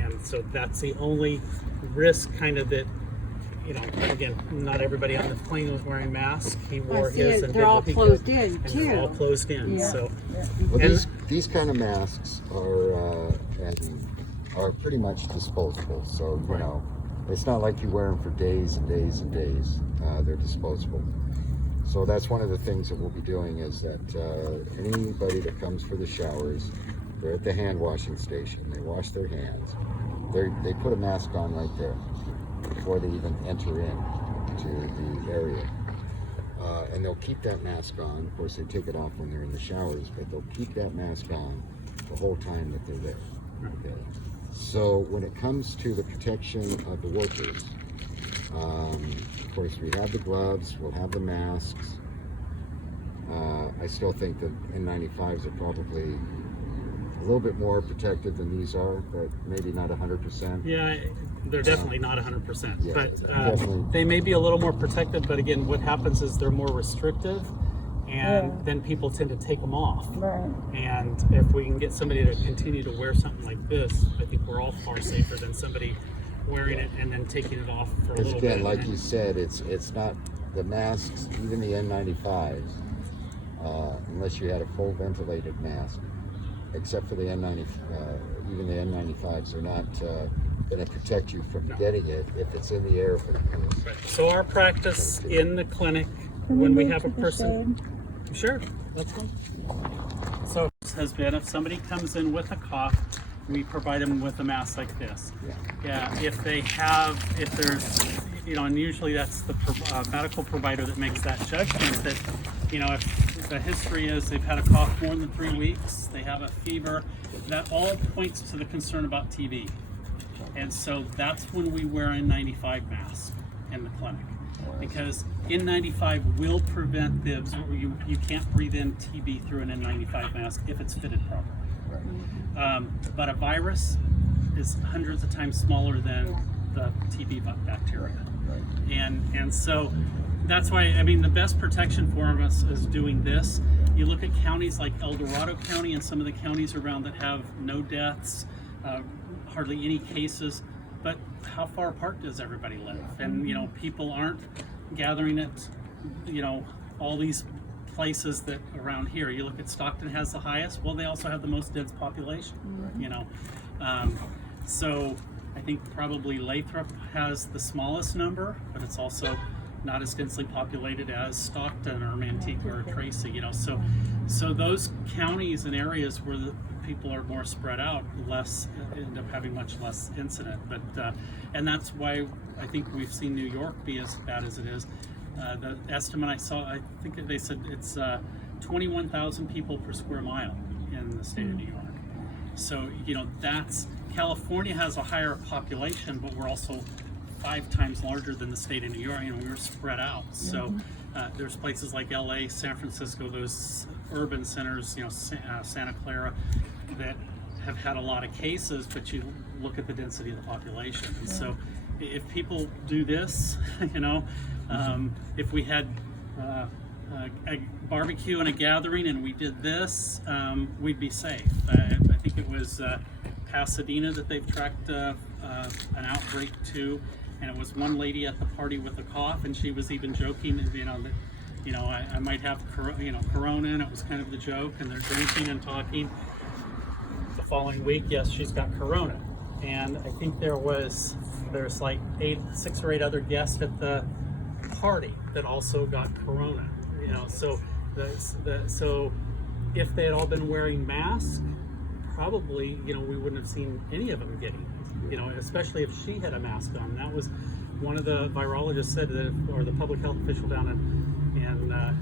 And so that's the only risk kind of that, you know, again, not everybody on the plane was wearing masks. He wore see his it. and They're did all what he closed could, in, and too. they're all closed in. Yeah. So Well, And- these kind of masks are pretty much disposable. So, you know, it's not like you wear them for days and days and days. They're disposable. So that's one of the things that we'll be doing, is that anybody that comes for the showers, they're at the hand washing station. They wash their hands. They put a mask on right there before they even enter in to the area. And they'll keep that mask on. Of course, they take it off when they're in the showers, but they'll keep that mask on the whole time that they're there. Okay. So when it comes to the protection of the workers, of course, we have the gloves, we'll have the masks. I still think that N95s are probably a little bit more protective than these are, but maybe not 100%. yeah, they're definitely not 100%, Yeah, but definitely. they may be a little more protective. But again, what happens is they're more restrictive, and Yeah. then people tend to take them off. Right. And if we can get somebody to continue to wear something like this, I think we're all far safer than somebody wearing it and then taking it off for a Because little again, bit. like you said, it's not the masks, even the N95s, unless you had a full ventilated mask, except for the even the N95s are not going to protect you from getting it if it's in the air for Right. So our practice in the clinic, Can when we move have a to the person, shade? sure, that's fine. So this has been, if somebody comes in with a cough, we provide them with a mask like this. Yeah, if there's, you know, and usually that's the medical provider that makes that judgment that, you know, if the history is they've had a cough more than 3 weeks, they have a fever, that all points to the concern about TB. And so that's when we wear a N95 mask in the clinic, because N95 will prevent the you can't breathe in TB through an N95 mask if it's fitted properly. But a virus is hundreds of times smaller than the TB bacteria, and so that's why, I mean, the best protection for us is doing this. You look at counties like El Dorado County and some of the counties around that have no deaths, hardly any cases, but how far apart does everybody live? And you know, people aren't gathering at, you know, all these places that around here. You look at Stockton has the highest, well, they also have the most dense population, you know. So I think probably Lathrop has the smallest number, but it's also not as densely populated as Stockton or Manteca or Tracy, you know. So those counties and areas where the people are more spread out, less end up having much less incident. But and that's why I think we've seen New York be as bad as it is. The estimate I saw, I think they said it's 21,000 people per square mile in the state of New York. So, you know, that's, California has a higher population, but we're also 5 times larger than the state of New York. You know, we're spread out. So there's places like LA, San Francisco, those urban centers, you know, Santa Clara, that have had a lot of cases, but you look at the density of the population. And so if people do this, you know, if we had a barbecue and a gathering and we did this, we'd be safe. I think it was Pasadena that they've tracked an outbreak to, and it was one lady at the party with a cough, and she was even joking, you know, that, you know, I might have, you know, corona, and it was kind of the joke, and they're drinking and talking. The following week, yes, she's got corona, and I think there's like 6 or 8 other guests at the party that also got corona, you know. So so if they had all been wearing masks, probably, you know, we wouldn't have seen any of them getting it, you know, especially if she had a mask on. That was one of the virologists said that, or the public health official down in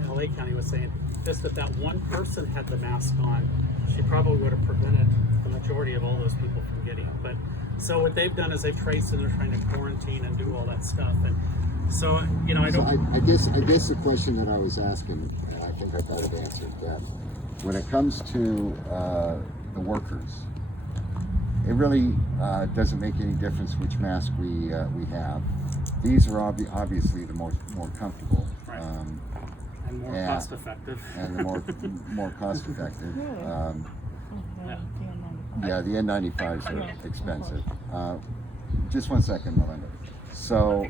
LA County was saying, just if that one person had the mask on, she probably would have prevented the majority of all those people from getting it. But so what they've done is they've traced and they're trying to quarantine and do all that stuff. And so, you know, I So don't. I guess the question that I was asking, and I think I got it answered, that when it comes to the workers, it really doesn't make any difference which mask we have. These are obviously the more comfortable. Right. And more yeah, cost effective. And the more cost effective. Yeah. Yeah, the N95s are expensive. Just one second, Melinda. So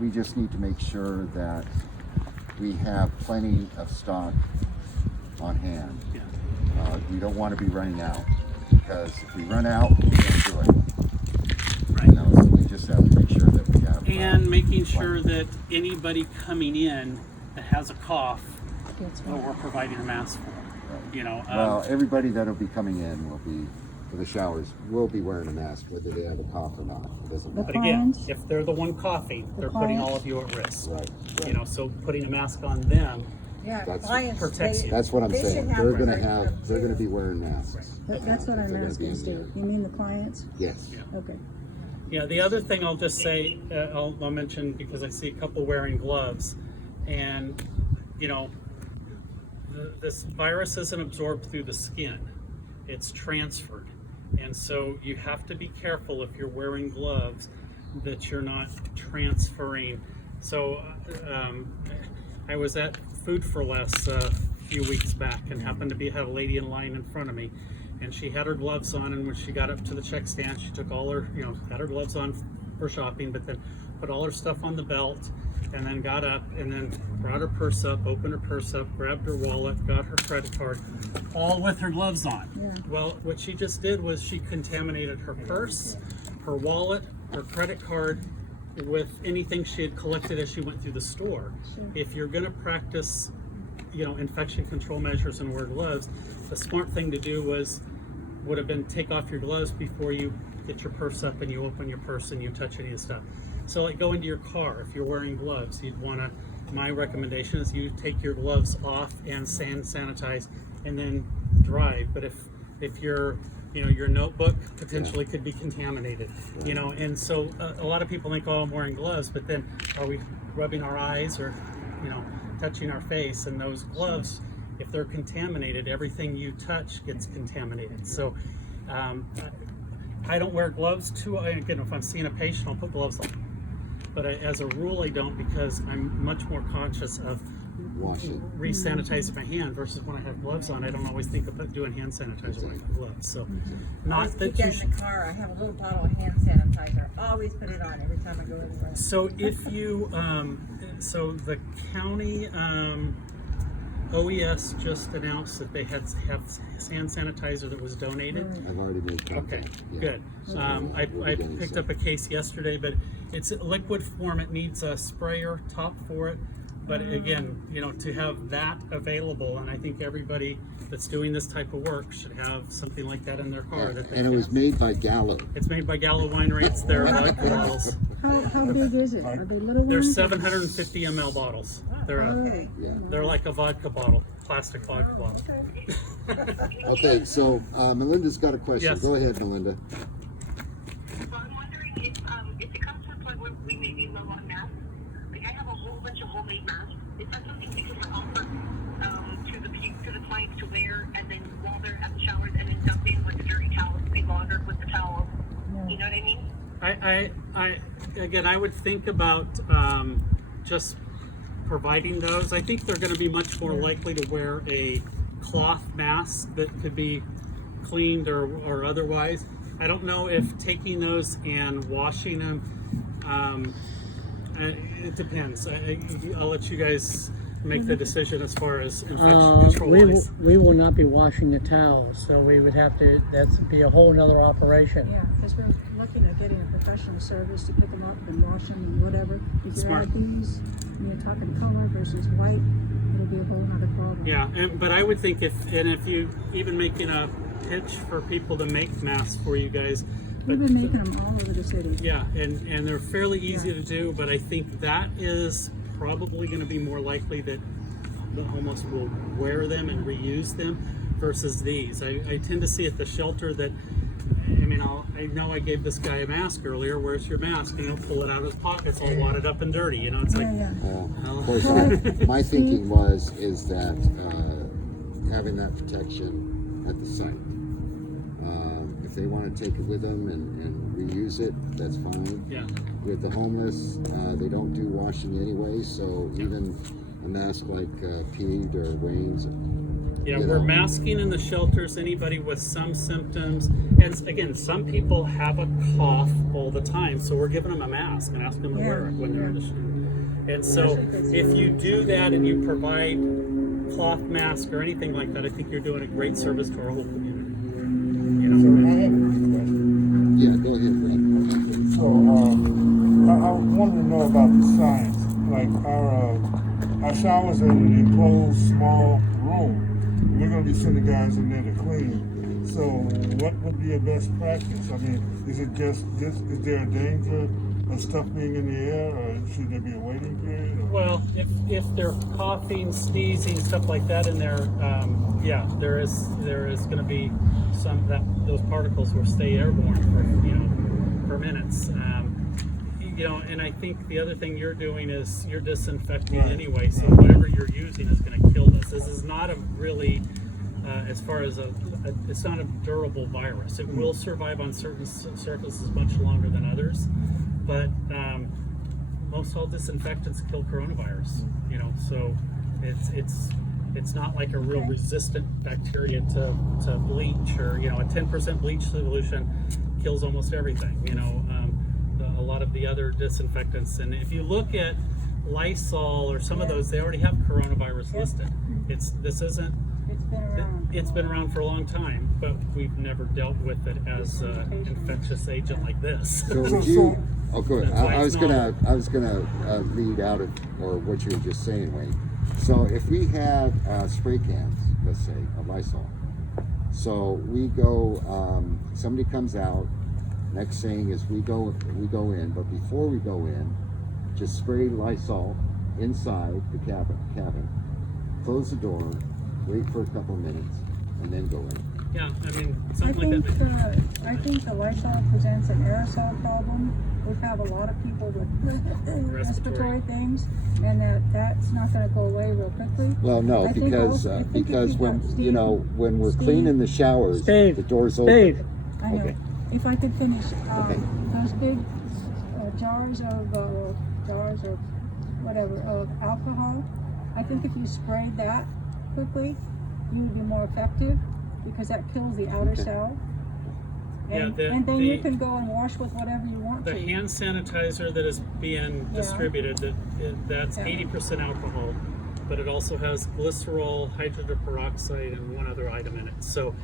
we just need to make sure that we have plenty of stock on hand. Yeah. We don't want to be running out, because if we run out, we can't do it. Right. You know, so we just have to make sure that we have. And making sure that anybody coming in that has a cough, that we're providing a mask for. You know. Well, everybody that'll be coming in will be, for the showers, will be wearing a mask, whether they have a cough or not. It doesn't matter. But again, clients? if they're the one coughing, they're putting all of you at risk. Right. You know, so putting a mask on them. Yeah, That's- clients, protects you. That's what I'm they should saying. have They're gonna protection they're gonna be too. wearing masks. That's what They're I'm gonna be asking, in Steve. there. You mean the clients? Yes. Yeah. Okay. Yeah, the other thing I'll just say, I'll mention, because I see a couple wearing gloves, and you know, this virus isn't absorbed through the skin, it's transferred. And so you have to be careful if you're wearing gloves that you're not transferring. So I was at Food for Less a few weeks back and happened to have a lady in line in front of me, and she had her gloves on, and when she got up to the check stand, she took all her, you know, had her gloves on for shopping, but then put all her stuff on the belt, and then got up and then brought her purse up, opened her purse up, grabbed her wallet, got her credit card, all with her gloves on. Yeah. Well, what she just did was she contaminated her purse, her wallet, her credit card with anything she had collected as she went through the store. Sure. If you're going to practice, you know, infection control measures and wear gloves, the smart thing to do would have been take off your gloves before you get your purse up and you open your purse and you touch any of the stuff. So like go into your car, if you're wearing gloves, you'd want to, my recommendation is you take your gloves off and sanitize and then drive. But if you're, you know, your notebook potentially could be contaminated, you know, and so a lot of people think, oh, I'm wearing gloves, but then are we rubbing our eyes or, you know, touching our face? And those gloves, if they're contaminated, everything you touch gets contaminated. So I don't wear gloves too. Again, if I'm seeing a patient, I'll put gloves on. But as a rule, I don't, because I'm much more conscious of Washing. re-sanitizing my hand versus when I have gloves on. I don't always think about doing hand sanitizer when I have gloves. So, not Keep that you that in should. the car. I have a little bottle of hand sanitizer. Always put it on every time I go anywhere. So if you, so the county OES just announced that they have hand sanitizer that was donated. I've already made Okay, contact. Yeah. good. I picked up a case yesterday, but it's a liquid form. It needs a sprayer top for it. But again, you know, to have that available, and I think everybody that's doing this type of work should have something like that in their car. That they And it can- was made by Gallo. It's made by Gallo Winery. It's their vodka bottles. How big is it? Are they little They're ones? 750 ml bottles. Okay. Yeah. They're like a vodka bottle, plastic vodka bottle. Okay, so Melinda's got a question. Yes. Go ahead, Melinda. So I'm wondering if it comes to a point where we may be low on masks. Like I have a whole bunch of homemade masks. Is that something we can offer to the clients to wear, and then while they're at the showers, and then dump in with the dirty towels, be laundered with the towels? You know what I mean? I would think about just providing those. I think they're going to be much more likely to wear a cloth mask that could be cleaned or otherwise. I don't know if taking those and washing them, it depends. I'll let you guys make the decision as far as infection control wise. We will not be washing the towels, so we would have to, that'd be a whole nother operation. Yeah, because we're looking at getting a professional service to pick them up and wash them and whatever. If you Smart. add these, and you're talking color versus white, it'll be a whole nother problem. Yeah, but I would think if you even making a pitch for people to make masks for you guys. We've been making them all over the city. Yeah, and they're fairly easy to do, but I think that is probably going to be more likely that the homeless will wear them and reuse them versus these. I tend to see at the shelter that, I mean, I know I gave this guy a mask earlier. Where's your mask? And he'll pull it out of his pockets, all wadded up and dirty. You know, it's like, Yeah. Of course, my thinking is that having that protection at the site. If they want to take it with them and reuse it, that's fine. yeah. With the homeless, they don't do washing anyway, so even a mask like Pete or Wayne's. Yeah, you we're know. masking in the shelters anybody with some symptoms. And again, some people have a cough all the time, so we're giving them a mask and asking them to wear it when they're in the shelter. And so if you do that and you provide cloth mask or anything like that, I think you're doing a great service to our whole community. You So know? I have a question. Yeah, go ahead, Brad. So I wanted to know about the science. Like our showers are in an enclosed small room. We're going to be sending guys in there to clean. So what would be a best practice? I mean, is it just this? Is there a danger of stuff being in the air, or should there be a waiting period? Or? Well, if they're coughing, sneezing, stuff like that in there, yeah, there is going to be some that those particles will stay airborne for minutes. And I think the other thing you're doing is you're disinfecting anyway, so whatever you're using is going to kill this. This is not a really, as far as it's not a durable virus. It will survive on certain surfaces much longer than others, but most all disinfectants kill coronavirus. So it's not like a real resistant bacteria to bleach, or a 10% bleach solution kills almost everything. A lot of the other disinfectants, and if you look at Lysol or some of those, they already have coronavirus listed. It's been around. It's been around for a long time, but we've never dealt with it as an infectious agent like this. So would you? Oh, good. That's why I was it's not- gonna lead out of or what you were just saying, Wayne. So if we had spray cans, let's say of Lysol, so we go. Somebody comes out. Next thing is we go in, but before we go in, just spray Lysol inside the cabin. Close the door, wait for a couple minutes, and then go in. Yeah, I mean I something like think that. I think the Lysol presents an aerosol problem. We have a lot of people with respiratory things, and that's not going to go away real quickly. Well, no, I think because also- I think if because you when got Steve- when we're Steve- cleaning the showers, Steve, the doors Steve. open. I know. Okay. If I could finish, Okay. those big jars of whatever of alcohol, I think if you sprayed that quickly, you would be more effective because that kills the outer Okay. cell. Yeah, And then you can go and wash with whatever you want The to. hand sanitizer that is being distributed, that's Yeah. 80% alcohol, but it also has glycerol, hydrogen peroxide, and one other item in it. So,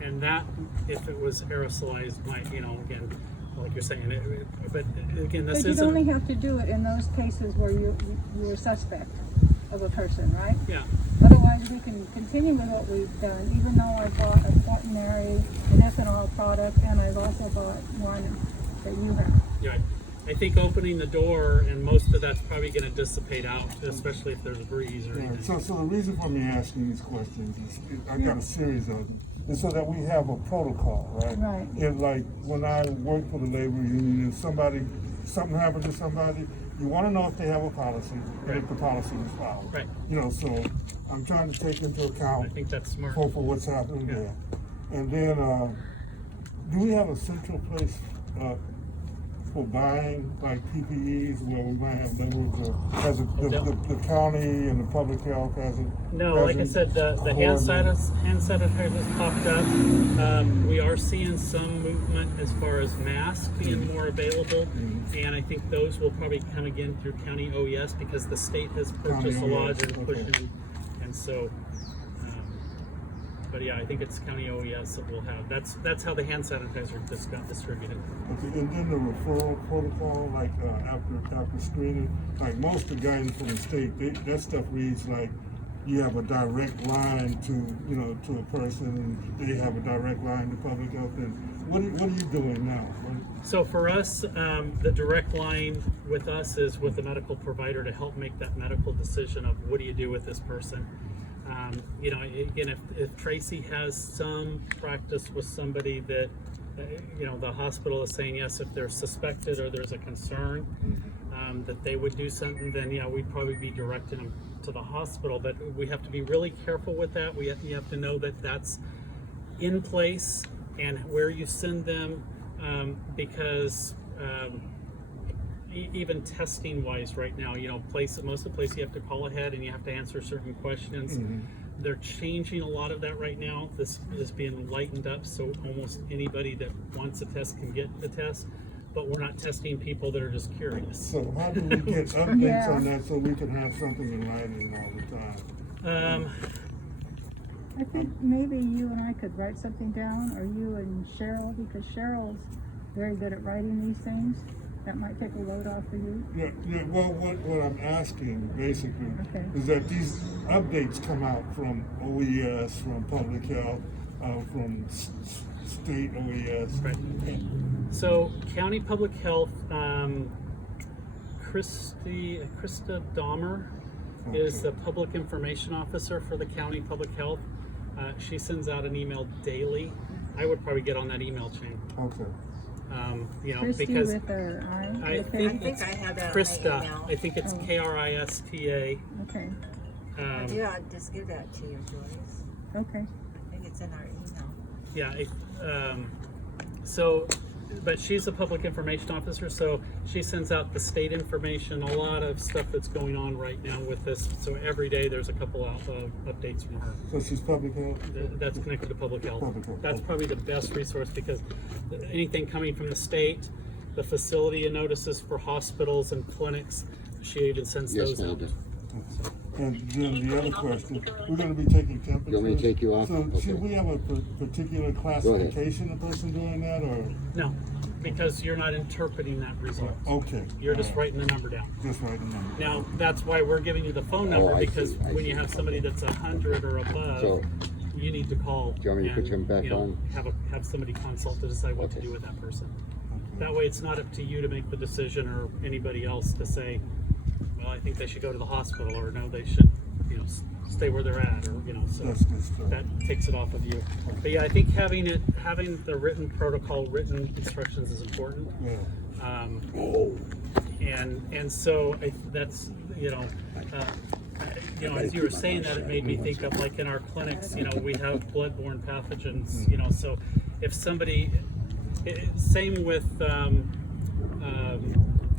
and that, if it was aerosolized, might, again, like you're saying, but again, this But you'd isn't. only have to do it in those cases where you're a suspect of a person, right? Yeah, Otherwise, we can continue with what we've done, even though I bought a quaternary, an ethanol product, and I've also bought one that you have. yeah. I think opening the door, and most of that's probably going to dissipate out, especially if there's a breeze or Yeah, anything. so the reason for me asking these questions is I got a series of them. And so that we have a protocol, right? Right. And like when I work for the labor union, if something happens to somebody, you want to know if they have a policy and if the policy is followed. Right. So I'm trying to take into I account think that's smart. for what's happening Yeah. there. And then, do we have a central place for buying like PPEs where we might have language has the county and the public health has it? No, like I said, the hand sanitizers popped up. We are seeing some movement as far as masks being more available, and I think those will probably come again through county OES because the state has purchased a lot OES, and pushing, and so. But yeah, I think it's county OES that will have. That's how the hand sanitizer just got distributed. Okay, and then the referral protocol, like after screening, like most of the guidance from the state, that stuff reads like you have a direct line to, you know, to a person, and they have a direct line to public health. And what are you doing now? So for us, the direct line with us is with the medical provider to help make that medical decision of what do you do with this person. You know, again, if Tracy has some practice with somebody that, you know, the hospital is saying yes, if they're suspected or there's a concern that they would do something, then yeah, we'd probably be directing them to the hospital. But we have to be really careful with that. You have to know that that's in place and where you send them, because even testing wise right now, you know, most of the place you have to call ahead and you have to answer certain questions. They're changing a lot of that right now. This is being lightened up, so almost anybody that wants a test can get the test, but we're not testing people that are just curious. So how do we get updates on that so we can have something in writing all the time? I think maybe you and I could write something down, or you and Cheryl, because Cheryl's very good at writing these things. That might take a load off for you. Yeah. Well, what I'm asking basically Okay. is that these updates come out from OES, from public health, from state OES. Right. So County Public Health, Krista Dahmer is the Public Information Officer for the County Public Health. She sends out an email daily. I would probably get on that email chain. Okay. Mm-hmm. You know, Christy because with her I. I think it's I have that on my Krista. email. I think it's Oh. Krista. Okay. Yeah, I'll just give that to you, Joyce. Okay. I think it's in our email. Yeah. So, but she's a public information officer, so she sends out the state information, a lot of stuff that's going on right now with this. So every day there's a couple of updates from her. So she's public health. That's connected to public health. Public health. That's probably the best resource, because anything coming from the state, the facility notices for hospitals and clinics, she even sends Yes, those out. Melinda. And then the other question, we're going to be taking temperatures. You want me to take you off? So Okay. should we have a particular classification of person doing that, or? No, because you're not interpreting that result. Okay. You're just writing the number down. Just writing the number. Now, that's why we're giving you the phone number, Oh, I because see, I when see. you have somebody that's 100 or above, So- you need to call. Do you want me to put and, him back on? Have somebody consult to decide what to Okay. do with that person. Okay. That way, it's not up to you to make the decision or anybody else to say, well, I think they should go to the hospital, or no, they should, you know, stay where they're at, or you know. So That's good stuff. that takes it off of you. But yeah, I think having the written protocol, written instructions is important. Yeah. And so that's, you know, as you were saying that, it made me think of, like, in our clinics, you know, we have bloodborne pathogens, you know, so if somebody, same with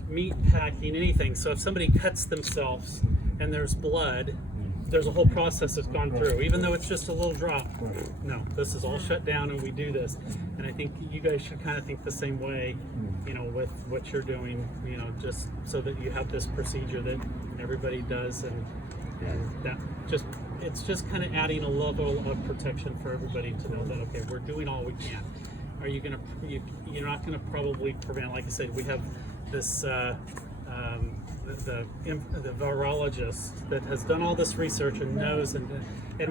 meat packing, anything. So if somebody cuts themselves and there's blood, there's a whole process that's gone through, even though it's just a little drop. No, this is all shut down and we do this. And I think you guys should kind of think the same way, you know, with what you're doing, you know, just so that you have this procedure that everybody does, and that just, it's just kind of adding a level of protection for everybody to know that, okay, we're doing all we can. Are you gonna, you're not gonna probably prevent, like I said, we have this, the virologist that has done all this research and knows, and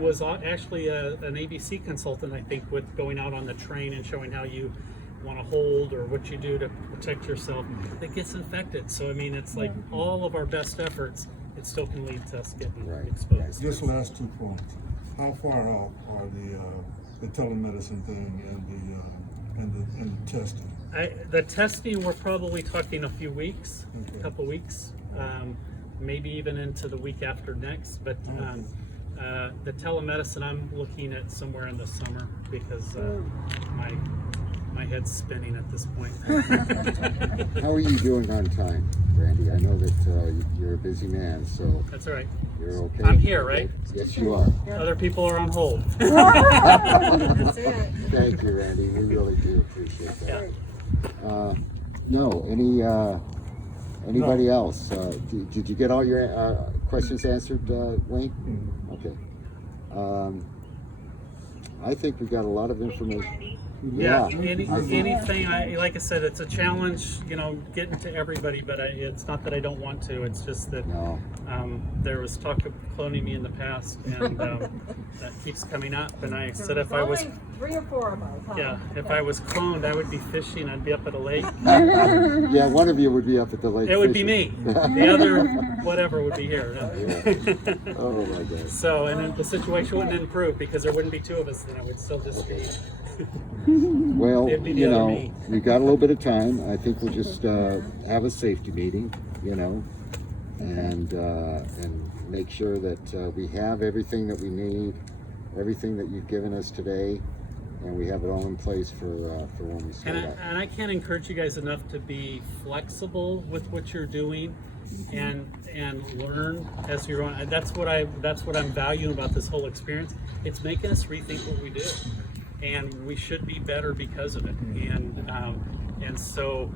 was actually an ABC consultant, I think, with going out on the train and showing how you want to hold or what you do to protect yourself that gets infected. So I mean, it's like all of our best efforts, it still can lead to us getting exposed. Just last 2 points. How far out are the telemedicine thing and the testing? The testing, we're probably talking a few weeks, Okay. a couple weeks, maybe even into the week after next. But the telemedicine, I'm looking at somewhere in the summer, because my head's spinning at this point. How are you doing on time, Randy? I know that you're a busy man, so That's all right. you're okay. I'm here, right? Yes, you are. Other people are on hold. That's it. Thank you, Randy. We really do appreciate that. No, anybody else? Did you get all your questions answered, Wayne? Okay. I think we've got a lot of information. Yeah, Yeah. anything. Like I said, it's a challenge, getting to everybody. But it's not that I don't want to. It's just that No. there was talk of cloning me in the past, and that keeps coming up. And I said if I was, only 3 or 4 of us. Huh? yeah, if I was cloned, I would be fishing. I'd be up at a lake. Yeah, one of you would be up at the lake. It would be fishing. me. The other, whatever, would be here. Yeah. Oh my God. So, and then the situation wouldn't improve because there wouldn't be 2 of us. Then it would still just be. Well, It'd be the other me. we got a little bit of time. I think we'll just have a safety meeting, and make sure that we have everything that we need, everything that you've given us today, and we have it all in place for when we start up. And I can't encourage you guys enough to be flexible with what you're doing, and learn as you're on. That's what I'm valuing about this whole experience. It's making us rethink what we do, and we should be better because of it. And so.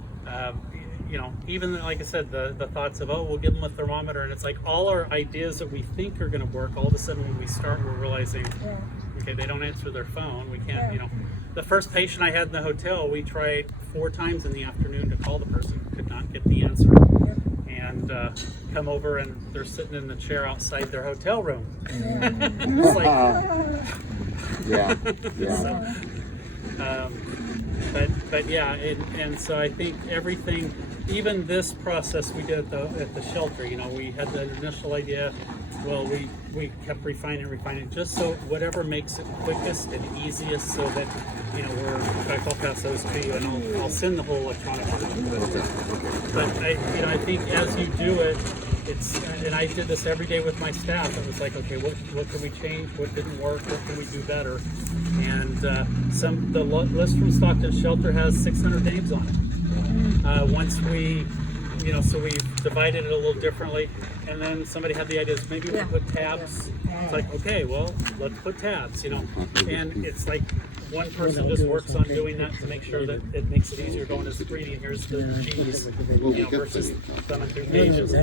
Even like I said, the thoughts of, we'll give them a thermometer, and it's like all our ideas that we think are going to work, all of a sudden when we start, we're realizing, okay, they don't answer their phone. We can't, The first patient I had in the hotel, we tried 4 times in the afternoon to call the person, could not get the answer. And come over, and they're sitting in the chair outside their hotel room. It's like, Yeah. So, but yeah, and so I think everything, even this process we did at the shelter, we had the initial idea. Well, we kept refining just so whatever makes it quickest and easiest, so that in fact, I'll pass those to you, and I'll send the whole electronic version. But I think as you do it, and I did this every day with my staff. It was like, okay, what can we change? What didn't work? What can we do better? And the list from Stockton Shelter has 600 names on it. Once we, so we divided it a little differently, and then somebody had the idea, maybe we put tabs. It's like, okay, well, let's put tabs, and it's like one person just works on doing that to make sure that it makes it easier going as 3D, and here's the G's, versus thumbing through pages.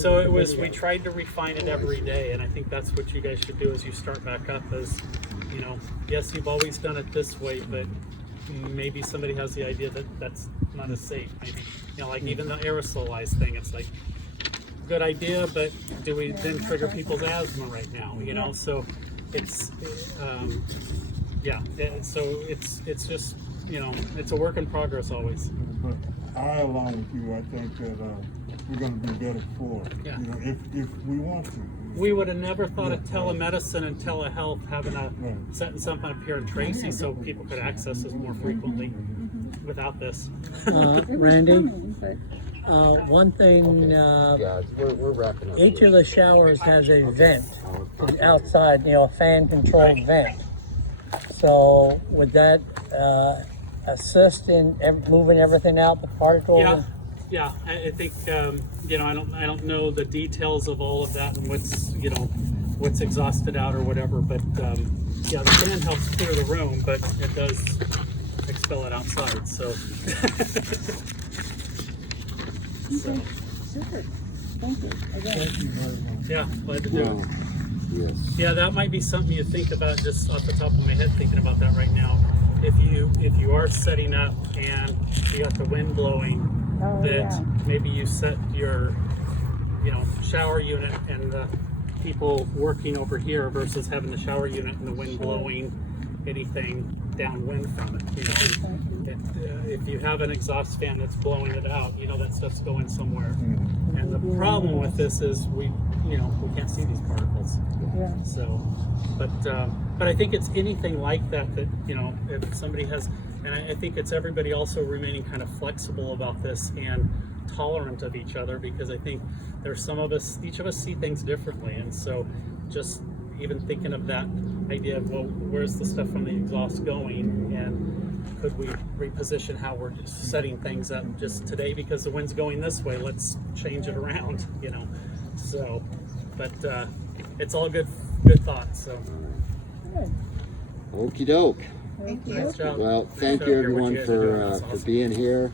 So we tried to refine it every day, and I think that's what you guys should do as you start back up is, yes, you've always done it this way, but maybe somebody has the idea that that's not as safe. Maybe, like even the aerosolized thing, it's like, good idea, but do we then trigger people's asthma right now? So it's so it's just it's a work in progress always. But along with you, I think that we're going to be better for it. Yeah. If we want to. We would have never thought of telemedicine and telehealth having setting something up here in Tracy so people could access us more frequently without this. Randy, one thing, Yeah, we're wrapping up. each of the showers has a vent outside, a fan-controlled vent. So would that assist in moving everything out, the particles? Yeah, I think I don't know the details of all of that and what's exhausted out or whatever, but the fan helps clear the room, but it does expel it outside. So, Super. Thank you. Again. yeah, glad to do it. Yes. Yeah, that might be something you think about just off the top of my head, thinking about that right now. If you are setting up and you got the wind blowing, maybe you set your shower unit and the people working over here versus having the shower unit and the wind blowing anything downwind from it. If you have an exhaust fan that's blowing it out, that stuff's going somewhere. And the problem with this is we can't see these particles. Yeah. So, but I think it's anything like that if somebody has, and I think it's everybody also remaining kind of flexible about this and tolerant of each other, because I think there's each of us see things differently, and so just even thinking of that idea of, well, where's the stuff from the exhaust going, and could we reposition how we're just setting things up just today because the wind's going this way, let's change it around, so, but it's all good thoughts. So Okie doke. Thank you. nice job. Well, thank Nice you job here, what everyone you guys are doing. That's for awesome. being here.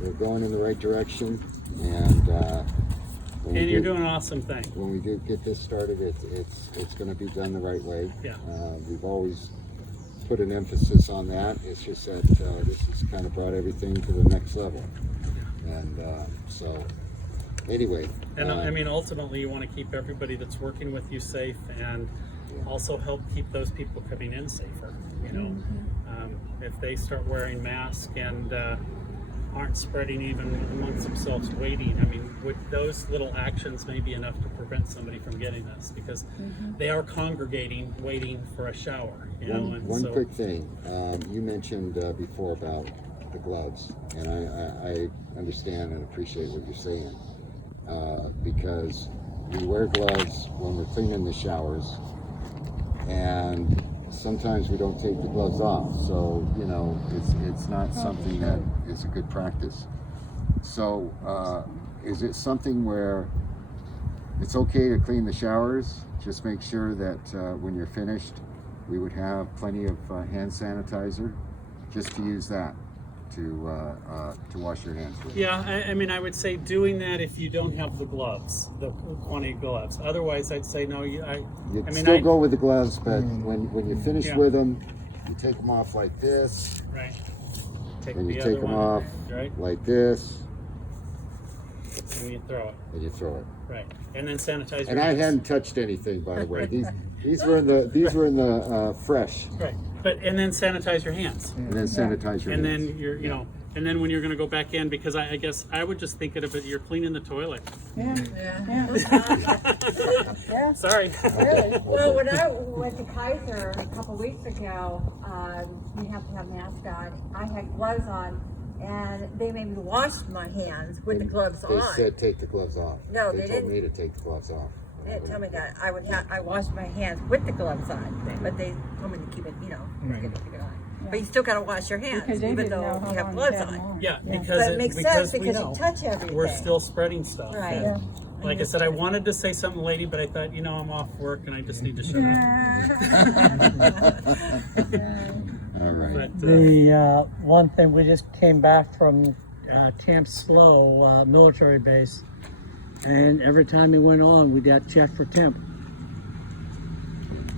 We're going in the right direction, and when And we you're do- doing an awesome thing. when we do get this started, it's going to be done the right way. Yeah. We've always put an emphasis on that. It's just that this has kind of brought everything to the next level. And so, anyway. And I mean, ultimately, you want to keep everybody that's working with you safe, and also help keep those people coming in safer. You know, if they start wearing masks and aren't spreading even amongst themselves waiting, I mean, would those little actions may be enough to prevent somebody from getting this, because they are congregating waiting for a shower, you know. And One so, quick thing, you mentioned before about the gloves, and I understand and appreciate what you're saying, because we wear gloves when we're cleaning the showers, and sometimes we don't take the gloves off, so you know it's not something that is a good practice. So is it something where it's okay to clean the showers, just make sure that when you're finished we would have plenty of hand sanitizer, just to use that to wash your hands with? yeah, I mean, I would say doing that if you don't have the gloves, the quantity of gloves. Otherwise, I'd say no. You I mean, still I- go with the gloves, but when you finish Yeah. with them, you take them off like this, Right. Take and the you other take them one, off right, like this, and you throw it, and you throw it. right, and then sanitize. And your I hands. hadn't touched anything, by the way. These were in the fresh, Right, and then sanitize your hands, and then sanitize your and hands. then you're, you know, and then when you're going to go back in, because I guess I would just think of it, you're cleaning the toilet. Yeah. Yeah. Sorry. Really? Well, when I went to Kaiser a couple weeks ago, you have to have masks on. I had gloves on, and they made me wash my hands with the gloves They on. said take the gloves off. No, they they told didn't. me to take the gloves off. They didn't tell me that. I washed my hands with the gloves on, but they told me to keep it, you know, keep it on. But you still got to wash your hands, Because they even didn't know though how you have long gloves you had them on. Yeah, Yeah. because But it makes sense we because know you touch everything. we're still spreading stuff. Right. And like I said, I wanted to say something, lady, but I thought, you know, I'm off work and I just need to shut All right. up. But The one thing, we just came back from Temps Slow military base, and every time we went on, we got checked for temp.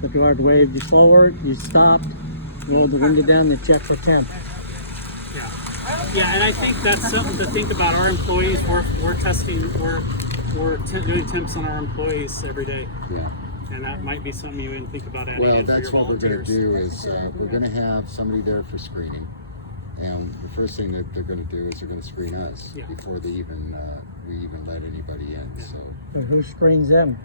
The guard waved you forward, you stopped, rolled the window down, they checked for temp. yeah, and I think that's something to think about. Our employees, we're testing, doing temps on our employees every day, Yeah. and that might be something you can think about adding Well, in for that's your what we're going to volunteers. do is we're going to have somebody there for screening, and the first thing that they're going to do is they're going to screen us Yeah. before they even we even let anybody in. So So who screens them?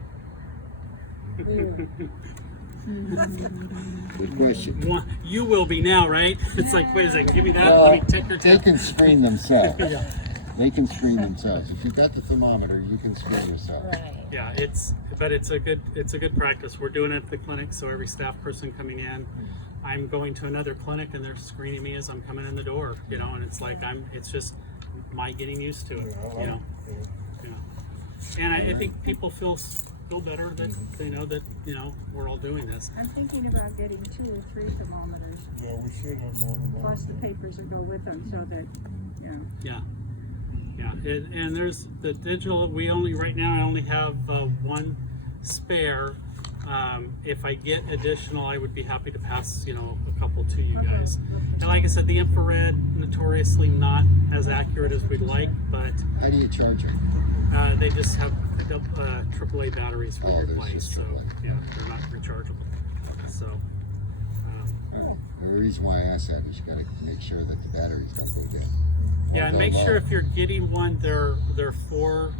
good question. You will be now, right? It's like, wait a second, give me that. Let me take your They temp. can screen themselves. They can screen themselves. If you've got the thermometer, you can screen yourself. Right. Yeah, it's a good practice. We're doing it at the clinic, so every staff person coming in, I'm going to another clinic and they're screening me as I'm coming in the door, you know, and it's like it's just my getting used to it, you know. Yeah. And I think people feel better that they know that, you know, we're all doing this. I'm thinking about getting 2 or 3 thermometers, Yeah, we should have more than one. plus the papers that go with them, so that, you know. Yeah. Yeah, and there's the digital, right now I only have one spare. If I get additional, I would be happy to pass, you know, a couple to you guys. And like I said, the infrared, notoriously not as accurate as we'd like, but How do you charge it? they just have AAA batteries for Oh, your there's place, just so AAA. yeah, they're not rechargeable. So, The reason why I ask that is you got to make sure that the batteries don't go down. yeah, and make sure if you're getting one, they're for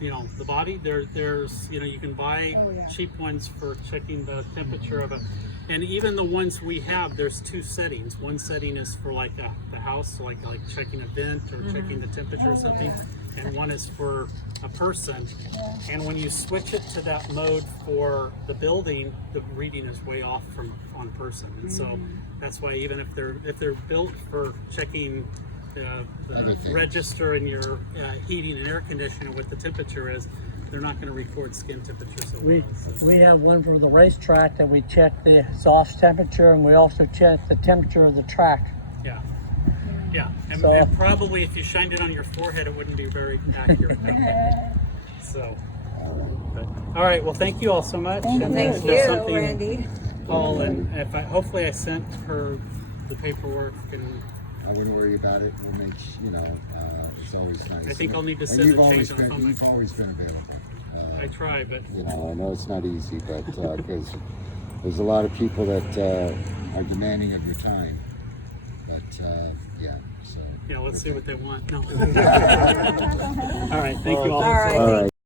the body. There's you can buy cheap ones for checking the temperature of a, and even the ones we have, there's 2 settings. One setting is for like the house, so like checking a vent or checking the temperature or something, and one is for a person. And when you switch it to that mode for the building, the reading is way off from on person, and so that's why even if they're built for checking Other the things. register in your heating and air conditioning what the temperature is, they're not going to record skin temperature so We, well. So, we have one for the racetrack that we check the exhaust temperature, and we also check the temperature of the track. yeah. Yeah, and, So- and probably if you shined it on your forehead, it wouldn't be very accurate. So, but, all right. Well, thank you all so much. And Thank if there's you, something, Randy. Call and if hopefully I sent her the paperwork and I wouldn't worry about it. We'll make it's always nice. I think I'll need to And send you've the always change on the been phone. you've always been available. I try, but You know, I know it's not easy, but because there's a lot of people that are demanding of your time. But yeah, so. yeah, let's see what they want. No. All right. Thank you all. All right. All right.